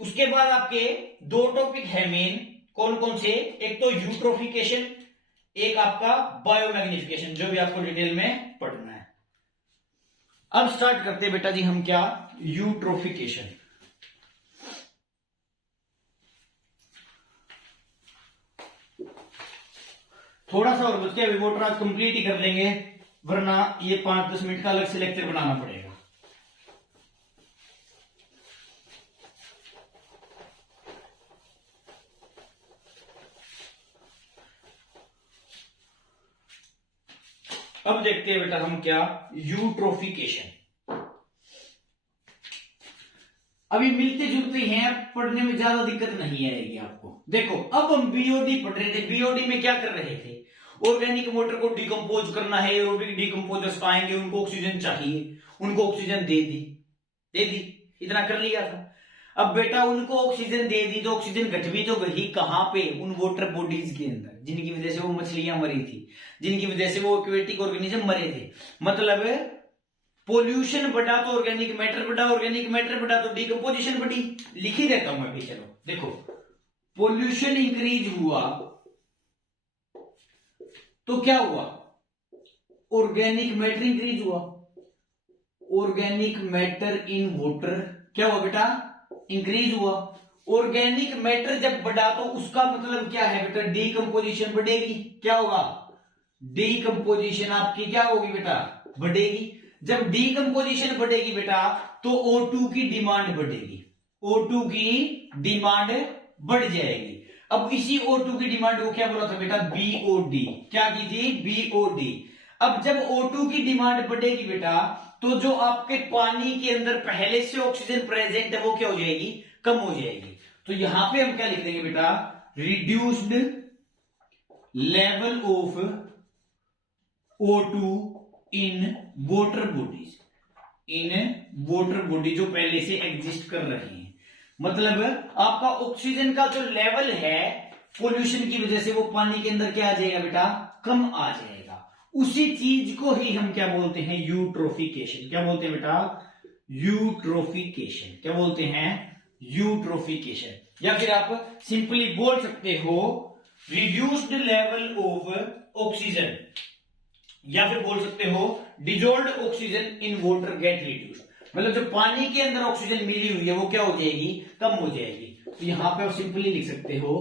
उसके बाद आपके 2 टॉपिक है मेन। कौन कौन से? एक तो यूट्रोफिकेशन, एक आपका बायोमैग्निफिकेशन, जो भी आपको डिटेल में पढ़ना है। अब स्टार्ट करते हैं बेटा जी हम क्या? यूट्रोफिकेशन। थोड़ा सा और बच गया, विवोटर आज कंप्लीट ही कर लेंगे, वरना ये 5-10 मिनट का अलग से लेक्चर बनाना पड़ेगा। अब देखते हैं बेटा हम क्या, यूट्रोफिकेशन। अभी मिलते जुलते हैं, पढ़ने में ज्यादा दिक्कत नहीं आएगी आपको। देखो अब हम बीओडी पढ़ रहे थे, बीओडी में क्या कर रहे थे, ऑर्गेनिक मैटर को डिकम्पोज करना है, एरोबिक डिकम्पोजर्स आएंगे, उनको ऑक्सीजन चाहिए, उनको ऑक्सीजन दे दी, इतना कर लिया था। अब बेटा उनको ऑक्सीजन दे दी तो ऑक्सीजन घट भी तो गई कहां पे, उन वाटर बॉडीज के अंदर, जिनकी वजह से वो मछलियां मरी थी, जिनकी वजह से वो एक्वेटिक ऑर्गेनिज्म मरे थे। मतलब पोल्यूशन बढ़ा तो ऑर्गेनिक मैटर बढ़ा, ऑर्गेनिक मैटर बढ़ा तो डिकम्पोजिशन बढ़ी। लिख ही देता हूं मैं भी, चलो देखो, पोल्यूशन इंक्रीज हुआ तो क्या हुआ, ऑर्गेनिक मैटर इंक्रीज हुआ, ऑर्गेनिक मैटर इन वाटर क्या हुआ बेटा, इंक्रीज हुआ। ऑर्गेनिक मैटर जब बढ़ा तो उसका मतलब क्या है बेटा, डीकंपोजिशन बढ़ेगी। क्या होगा, डीकंपोजिशन आपकी क्या होगी बेटा, बढ़ेगी। जब डीकंपोजिशन बढ़ेगी बेटा तो O2 की डिमांड बढ़ेगी, O2 की डिमांड बढ़ जाएगी। अब इसी O2 की डिमांड को क्या बोला था बेटा, BOD। क्या की थी, BOD। अब जब O2 की डिमांड बढ़ेगी बेटा तो जो आपके पानी के अंदर पहले से ऑक्सीजन प्रेजेंट है वो क्या हो जाएगी, कम हो जाएगी। तो यहां पे हम क्या लिख देंगे बेटा, reduced level of O2 in water bodies, in water body जो पहले से एग्जिस्ट कर रही हैं। मतलब आपका ऑक्सीजन का जो लेवल है पोल्यूशन की वजह से वो पानी के अंदर क्या आ जाएगा बेटा, कम आ जाएगा। उसी चीज को ही हम क्या बोलते हैं, यूट्रोफिकेशन। क्या बोलते हैं बेटा, यूट्रोफिकेशन। क्या बोलते हैं, यूट्रोफिकेशन। या फिर आप सिंपली बोल सकते हो रिड्यूस्ड लेवल ऑफ ऑक्सीजन, या फिर बोल सकते हो dissolved oxygen in water gate reduced. मतलब जो पानी के अंदर ऑक्सीजन मिली हुई है वो क्या हो जाएगी, कम हो जाएगी। तो यहां पे आप सिंपली लिख सकते हो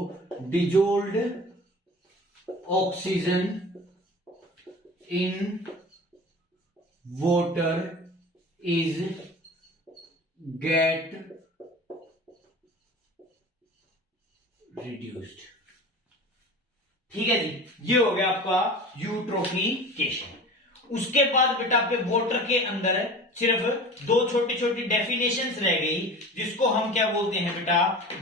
dissolved oxygen in water is get reduced. ठीक है जी, ये हो गया आपका यूट्रोफिकेशन। उसके बाद बेटा आपके वाटर के अंदर सिर्फ दो छोटी छोटी डेफिनेशंस रह गई, जिसको हम क्या बोलते हैं बेटा,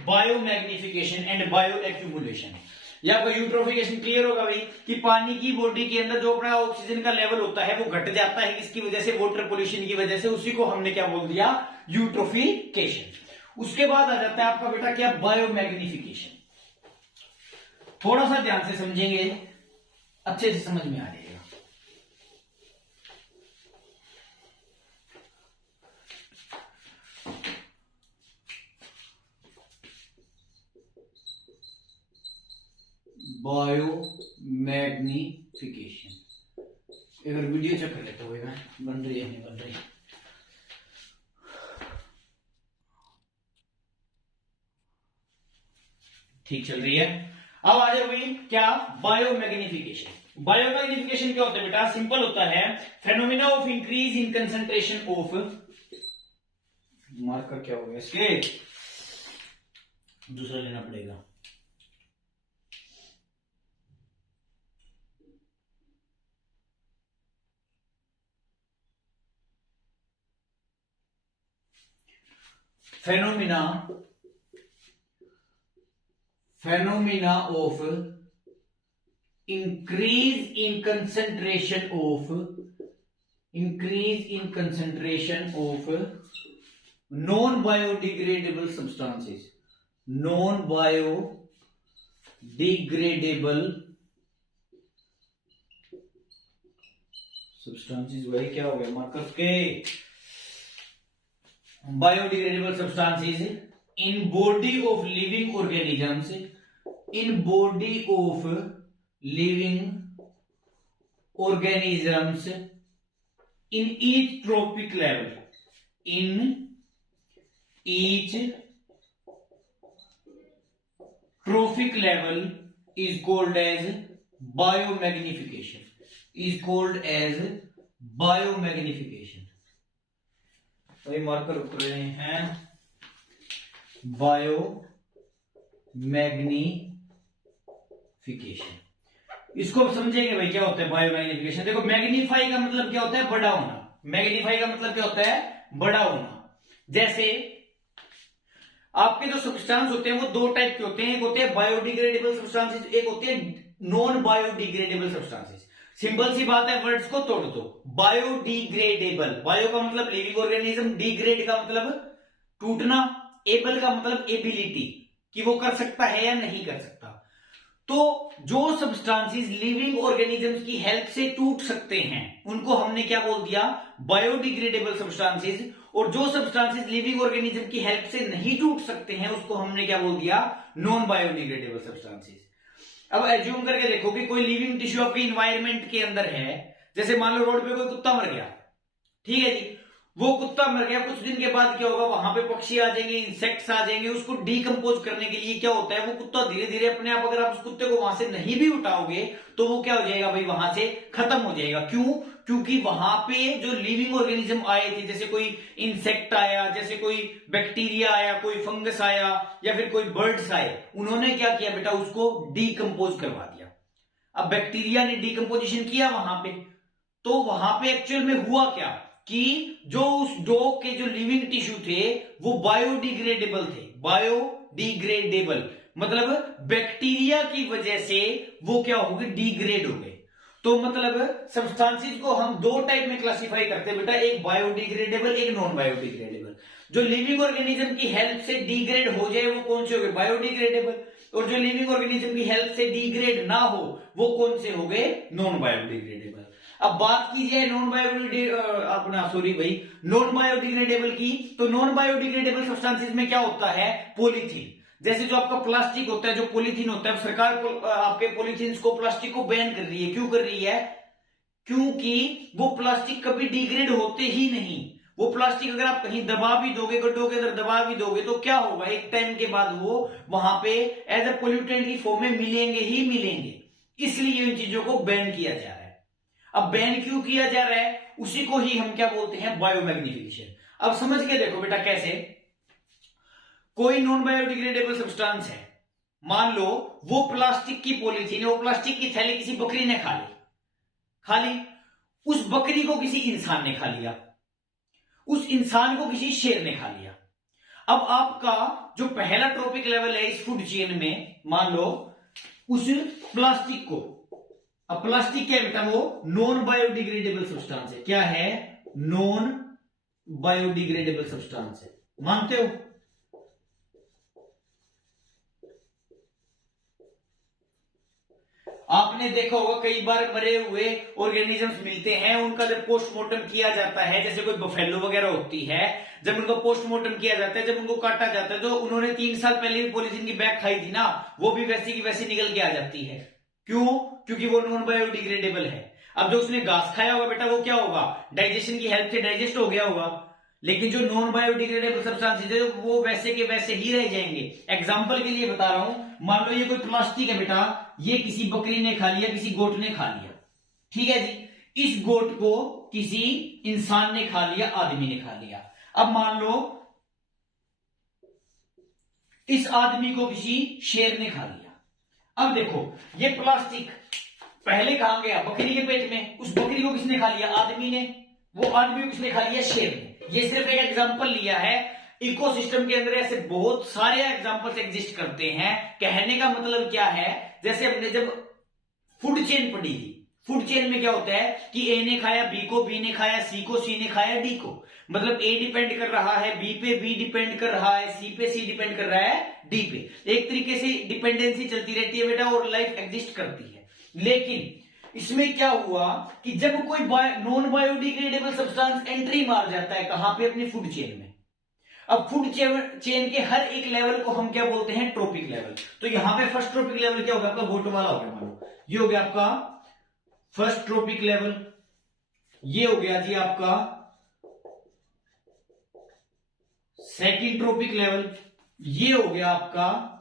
बायोमैग्निफिकेशन एंड बायो एक्यूमुलेशन। ये आपका यूट्रोफिकेशन क्लियर होगा भाई, कि पानी की बॉडी के अंदर जो अपना ऑक्सीजन का लेवल होता है वो घट जाता है, किसकी वजह से, वाटर पोल्यूशन की वजह से। उसी को हमने क्या बोल दिया, यूट्रोफिकेशन। उसके बाद आ जाता है आपका बेटा क्या, बायोमैग्निफिकेशन। थोड़ा सा ध्यान से समझेंगे, अच्छे से समझ में आ जाएगा। बायोमैग्निफिकेशन, अगर वीडियो चेक कर लेते हो बन रही है नहीं बन रही, ठीक चल रही है। अब आ जाओ भाई क्या, बायोमैग्निफिकेशन। बायोमैग्निफिकेशन क्या होता है बेटा, सिंपल होता है phenomena of increase in concentration of, marker क्या हो गया इसके, दूसरा लेना पड़ेगा। phenomena of increase in concentration of non-biodegradable substances, वही क्या हो गया मार्कर्स के, biodegradable substances in body of living organisms, in body of living organisms in each trophic level, in each trophic level is called as biomagnification, is called as biomagnification। वही marker उतर रहे हैं, biomagnification. इसको अब समझेंगे भाई क्या होता है बायोमैग्निफिकेशन। देखो मैग्नीफाई का मतलब क्या होता है, बड़ा होना। मैग्नीफाई का मतलब क्या होता है, बड़ा होना। जैसे आपके जो सब्सटेंस होते हैं वो दो टाइप के होते हैं, एक होते हैं बायोडिग्रेडेबल सब्सटेंसेस, एक होते हैं नॉन बायोडिग्रेडेबल सब्सटेंसेस। सिंपल सी बात है, वर्ड्स को तोड़ दो। बायोडिग्रेडेबल, बायो का मतलब लिविंग ऑर्गेनिज्म, डिग्रेड का मतलब टूटना, एबल का मतलब एबिलिटी, कि वो कर सकता है या नहीं कर सकता। तो जो सब्सटेंसेस लिविंग ऑर्गेनिजम्स की हेल्प से टूट सकते हैं उनको हमने क्या बोल दिया, बायोडिग्रेडेबल सब्सटेंसेस। और जो सब्सटेंसेस लिविंग ऑर्गेनिज्म की हेल्प से नहीं टूट सकते हैं उसको हमने क्या बोल दिया, नॉन बायोडिग्रेडेबल सब्सटेंसेस। अब एज्यूम करके देखो कि कोई लिविंग टिश्यू आपके इन्वायरमेंट के अंदर है। जैसे मान लो रोड पे कोई कुत्ता मर गया, ठीक है जी, वो कुत्ता मर गया, कुछ दिन के बाद क्या होगा, वहां पे पक्षी आ जाएंगे, इंसेक्ट्स आ जाएंगे, उसको डीकंपोज करने के लिए क्या होता है, वो कुत्ता धीरे धीरे अपने आप, अगर आप उस कुत्ते को वहां से नहीं भी उठाओगे तो वो क्या हो जाएगा भाई, वहां से खत्म हो जाएगा। क्यों? क्योंकि वहां पे जो लिविंग ऑर्गेनिज्म आए थे, जैसे कोई इंसेक्ट आया, जैसे कोई बैक्टीरिया आया, कोई फंगस आया, या फिर कोई बर्ड्स आए, उन्होंने क्या किया बेटा, उसको डीकंपोज करवा दिया। अब बैक्टीरिया ने डीकंपोजिशन किया वहां पे, तो वहां पे एक्चुअल में हुआ क्या कि जो उस डॉग के जो लिविंग टिश्यू थे वो बायोडिग्रेडेबल थे। बायोडिग्रेडेबल मतलब बैक्टीरिया की वजह से वो क्या हो गए, डिग्रेड हो गए। तो मतलब सब्सटेंसेस को हम दो टाइप में क्लासिफाई करते हैं बेटा, एक बायोडिग्रेडेबल, एक नॉन बायोडिग्रेडेबल। जो लिविंग ऑर्गेनिज्म की हेल्प से डिग्रेड हो जाए वो कौन से हो गए, बायोडिग्रेडेबल। और जो लिविंग ऑर्गेनिज्म की हेल्प से डिग्रेड ना हो वो कौन से हो गए, नॉन बायोडिग्रेडेबल। अब बात की जाए नॉन बायोडिग्रेडेबल की, तो नॉन बायोडिग्रेडेबल सब्सटेंसेस में क्या होता है, पॉलीथीन। जैसे जो आपका प्लास्टिक होता है, जो पॉलीथीन होता है, सरकार को आपके पॉलीथीन को, प्लास्टिक को बैन कर रही है। क्यों कर रही है? क्योंकि वो प्लास्टिक कभी डिग्रेड होते ही नहीं। वो प्लास्टिक अगर आप कहीं दबा भी दोगे, गड्ढों के अंदर दबा भी दोगे, तो क्या होगा, एक टाइम के बाद वो वहां पे एज ए पोल्यूटेंट की फॉर्म में मिलेंगे ही मिलेंगे। इसलिए इन चीजों को बैन किया जा रहा है। अब बैन क्यों किया जा रहा है, उसी को ही हम क्या बोलते हैं, बायोमैग्निफिकेशन। अब समझ के देखो बेटा कैसे। कोई नॉन बायोडिग्रेडेबल सब्सटेंस है, मान लो वो प्लास्टिक की पॉलीथीन है, वो प्लास्टिक की थैली किसी बकरी ने खा ली, उस बकरी को किसी इंसान ने खा लिया, उस इंसान को किसी शेर ने खा लिया। अब आपका जो पहला ट्रॉपिक लेवल है इस फूड चेन में, मान लो उस प्लास्टिक को, अब प्लास्टिक क्या है बेटा, वो नॉन बायोडिग्रेडेबल सब्सटेंस है। क्या है? नॉन बायोडिग्रेडेबल सब्सटेंस है। मानते हो? आपने देखा होगा कई बार मरे हुए ऑर्गेनिजम्स मिलते हैं, उनका जब पोस्टमार्टम किया जाता है, जैसे कोई बफेलो वगैरह होती है, जब उनका पोस्टमार्टम किया जाता है, जब उनको काटा जाता है, तो उन्होंने 3 साल पहले भी पॉलीथीन की बैग खाई थी ना, वो भी वैसी की वैसी निकल के आ जाती है। क्यों? क्योंकि वो नॉन बायोडिग्रेडेबल है। अब जो उसने घास खाया होगा बेटा, वो क्या होगा, डाइजेशन की हेल्प से डाइजेस्ट हो गया होगा। लेकिन जो नॉन बायोडिग्रेडेबल सब्सटेंसेस है वो वैसे के वैसे ही रह जाएंगे। एग्जांपल के लिए बता रहा हूं, मान लो ये कोई प्लास्टिक है बेटा, ये किसी बकरी ने खा लिया, किसी गोट ने खा लिया, ठीक है जी। इस गोट को किसी इंसान ने खा लिया, आदमी ने खा लिया। अब मान लो इस आदमी को किसी शेर ने खा लिया। अब देखो ये प्लास्टिक पहले कहां गया, बकरी के पेट में। उस बकरी को किसने खा लिया, आदमी ने। वो आदमी को किसने खा लिया, शेर ने। ये सिर्फ एक एग्जांपल लिया है। इकोसिस्टम के अंदर ऐसे बहुत सारे एग्जांपल्स एग्जिस्ट करते हैं। कहने का मतलब क्या है, जैसे हमने जब फूड चेन पढ़ी थी, फूड चेन में क्या होता है कि ए ने खाया बी को, बी ने खाया सी को, सी ने खाया डी को। मतलब ए डिपेंड कर रहा है बी पे, बी डिपेंड कर रहा है सी पे, सी डिपेंड कर रहा है डी पे। एक तरीके से डिपेंडेंसी चलती रहती है बेटा, और लाइफ एग्जिस्ट करती है। लेकिन इसमें क्या हुआ कि जब कोई नॉन बायोडिग्रेडेबल सब्सटेंस एंट्री मार जाता है, कहां पे, अपनी फूड चेन में। अब फूड चेन के हर एक लेवल को हम क्या बोलते हैं, ट्रॉपिक लेवल। तो यहां पे फर्स्ट ट्रॉपिक लेवल क्या होगा, आपका गोट वाला हो गया, मानो ये हो गया आपका फर्स्ट ट्रॉपिक लेवल। ये हो गया जी आपका सेकंड ट्रॉपिक लेवल। ये हो गया आपका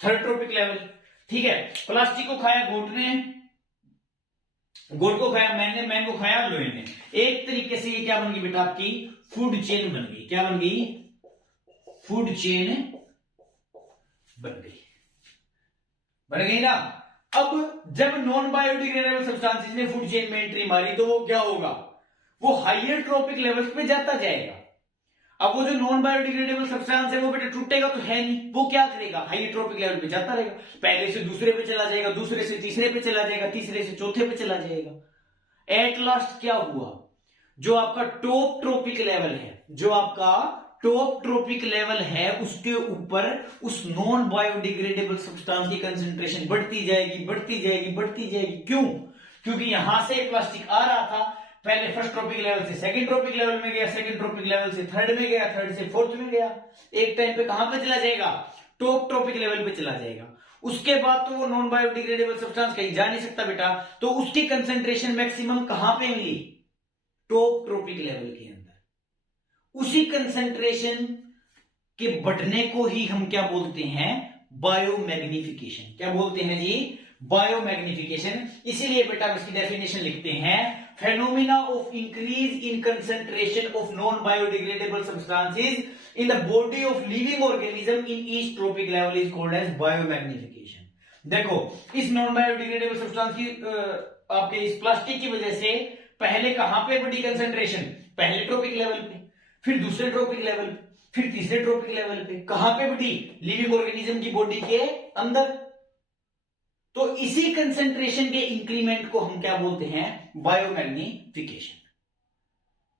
थर्ड ट्रॉपिक लेवल। ठीक है, प्लास्टिक को खाया गोट ने, गोट को खाया मैन ने, मैन को खाया लोहे ने। एक तरीके से ये क्या बन गई बेटा, आपकी फूड चेन बन गई। क्या बन गई, फूड चेन बन गई ना। अब जब नॉन बायोडिग्रेडेबल सब्सटेंसेस ने फूड चेन में एंट्री मारी तो वो क्या होगा, वो हायर ट्रॉपिक लेवल्स पे जाता जाएगा। अब वो जो नॉन बायोडिग्रेडेबल सब्सटेंस है वो बेटा टूटेगा तो है नहीं, वो क्या करेगा, हाई ट्रॉपिक लेवल पे जाता रहेगा, पहले से दूसरे पे चला जाएगा, दूसरे से तीसरे पे चला जाएगा, तीसरे से चौथे पे चला जाएगा। एट लास्ट क्या हुआ, जो आपका टॉप ट्रॉपिक लेवल है, जो आपका टॉप ट्रॉपिक लेवल है उसके ऊपर उस नॉन बायोडिग्रेडेबल सब्सटेंस की कंसेंट्रेशन बढ़ती जाएगी, बढ़ती जाएगी, बढ़ती जाएगी। क्यों, क्योंकि यहां से प्लास्टिक आ रहा था, पहले फर्स्ट ट्रॉपिक लेवल से सेकंड ट्रॉपिक लेवल में गया, सेकंड ट्रॉपिक लेवल से थर्ड में गया, थर्ड से फोर्थ में गया, एक टाइम पे कहां पे चला जाएगा, टॉप ट्रॉपिक लेवल पे चला जाएगा। उसके बाद तो वो नॉन बायोडिग्रेडेबल सब्सटेंस कहीं जा नहीं सकता बेटा, तो उसकी कंसेंट्रेशन मैक्सिमम कहां पे मिली, टॉप ट्रॉपिक लेवल के अंदर। उसी कंसेंट्रेशन के बढ़ने को ही हम क्या बोलते हैं, बायोमैग्निफिकेशन। क्या बोलते हैं जी, बायोमैग्निफिकेशन। इसीलिए बेटा इसकी डेफिनेशन लिखते हैं, phenomena of increase in concentration of non-biodegradable substances in the body of living organism in each tropic level is called as biomagnification। देखो इस नॉन बायोडिग्रेडेबल सब्सटेंस की आपके इस प्लास्टिक की वजह से पहले कहां पे बढ़ी कंसेंट्रेशन, पहले ट्रॉपिक लेवल पे, फिर दूसरे ट्रॉपिक लेवल पे, फिर तीसरे ट्रॉपिक लेवल पे, कहां पे बढ़ी, लिविंग ऑर्गेनिज्म की बॉडी के अंदर। तो इसी कंसेंट्रेशन के इंक्रीमेंट को हम क्या बोलते हैं, बायोमैग्निफिकेशन।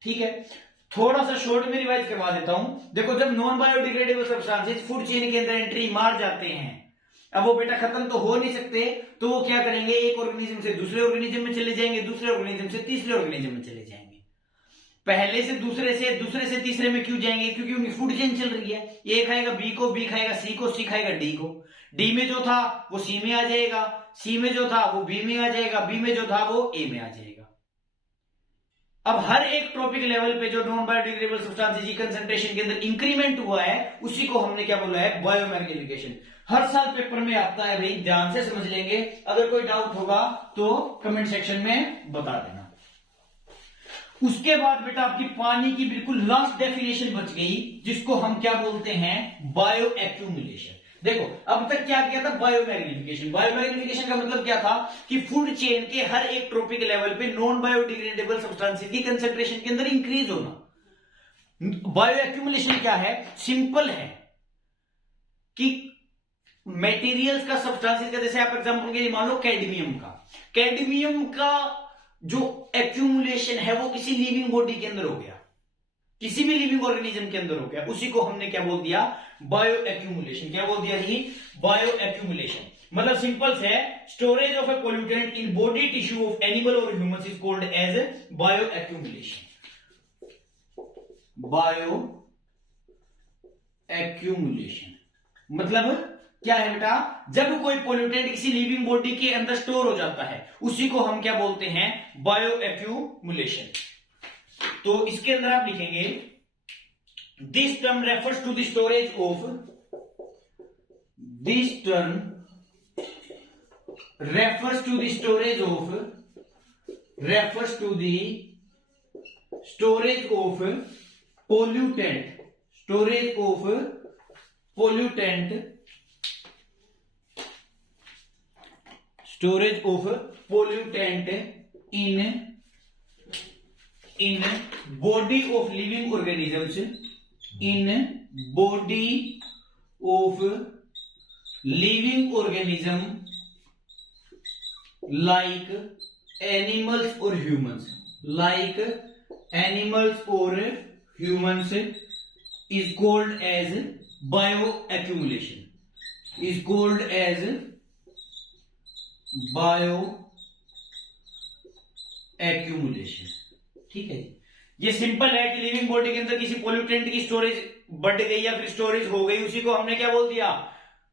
ठीक है, थोड़ा सा शॉर्ट में रिवाइज करवा देता हूं। देखो जब non biodegradable substances food chain के अंदर एंट्री मार जाते हैं, अब वो बेटा खत्म तो हो नहीं सकते, तो वो क्या करेंगे, एक ऑर्गेनिज्म से दूसरे ऑर्गेनिज्म में चले जाएंगे, दूसरे ऑर्गेनिज्म से तीसरे ऑर्गेनिज्म में चले जाएंगे। पहले से दूसरे से तीसरे में क्यों जाएंगे, क्योंकि उनकी फूड चेन चल रही है, ए खाएगा बी को, बी खाएगा सी को, सी खाएगा डी को, डी में जो था वो सी में आ जाएगा, सी में जो था वो बी में आ जाएगा, बी में जो था वो ए में आ जाएगा। अब हर एक ट्रॉपिक लेवल पे जो नॉन बायोडिग्रेडेबल सब्सटेंसेस की कंसेंट्रेशन के अंदर इंक्रीमेंट हुआ है उसी को हमने क्या बोला है, बायोमैग्निफिकेशन। हर साल पेपर में आता है भाई, ध्यान से समझ लेंगे। अगर कोई डाउट होगा तो कमेंट सेक्शन में बता देना। उसके बाद बेटा आपकी पानी की बिल्कुल लास्ट डेफिनेशन बच गई, जिसको हम क्या बोलते हैं, बायो एक्यूमुलेशन। देखो अब तक क्या किया था, बायोमैग्निफिकेशन। बायोमैग्निफिकेशन का मतलब क्या था कि फूड चेन के हर एक ट्रॉपिक लेवल पे नॉन बायोडिग्रेडेबल सब्सटेंसेस की कंसेंट्रेशन के अंदर इंक्रीज होना। बायो एक्यूमुलेशन क्या है, सिंपल है कि मेटीरियल्स का, सब्सटेंसेस का, जैसे आप एग्जांपल के लिए मान लो कैडमियम का जो एक्यूमुलेशन है वो किसी लिविंग बॉडी के अंदर हो गया, किसी भी लिविंग ऑर्गेनिज्म के अंदर हो गया, उसी को हमने क्या बोल दिया, बायो एक्यूमुलेशन। क्या बोल दिया जी, बायो एक्यूमुलेशन। मतलब सिंपल से storage of a pollutant in body tissue of animal और humans is called as bio accumulation. Bio accumulation मतलब क्या है बेटा, जब कोई पोल्यूटेंट किसी लिविंग बॉडी के अंदर स्टोर हो जाता है उसी को हम क्या बोलते हैं, बायो एक्यूमुलेशन। तो इसके अंदर आप लिखेंगे, this term refers to the storage of, this term refers to the storage of, refers to the storage of pollutant, storage of pollutant, storage of pollutant in body of living organisms, in body of living organism like animals or humans, like animals or humans is called as bioaccumulation, is called as bioaccumulation। ठीक है, ये simple है कि living body के अंदर किसी pollutant की storage बढ़ गई या फिर स्टोरेज हो गई, उसी को हमने क्या बोल दिया,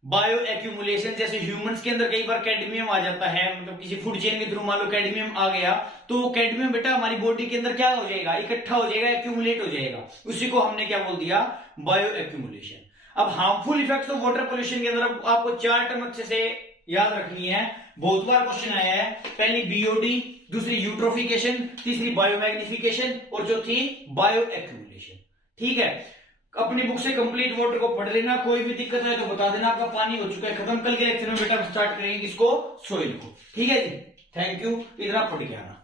बायो एक्यूमुलेशन। जैसे ह्यूमंस के अंदर कई बार कैडमियम आ जाता है, मतलब किसी फूड चेन के थ्रू मान लो कैडमियम आ गया, तो कैडमियम बेटा हमारी बॉडी के अंदर क्या हो जाएगा, इकट्ठा हो जाएगा, एक्यूमुलेट हो जाएगा, उसी को हमने क्या बोल दिया, बायो एक्यूमुलेशन। अब harmful effects of water pollution के अंदर आपको 4 टर्म अच्छे से याद रखनी है, बहुत बार क्वेश्चन आया है। पहली बीओडी, दूसरी यूट्रोफिकेशन, तीसरी बायोमैग्निफिकेशन और चौथी बायो एक्यूमुलेशन। ठीक है, अपनी बुक से कंप्लीट वाटर को पढ़ लेना, कोई भी दिक्कत है तो बता देना। आपका पानी हो चुका है खत्म, कल के लेक्चर में बेटा स्टार्ट करेंगे किसको, सोइल को। ठीक है जी, थैंक यू, इतना पढ़ के आना।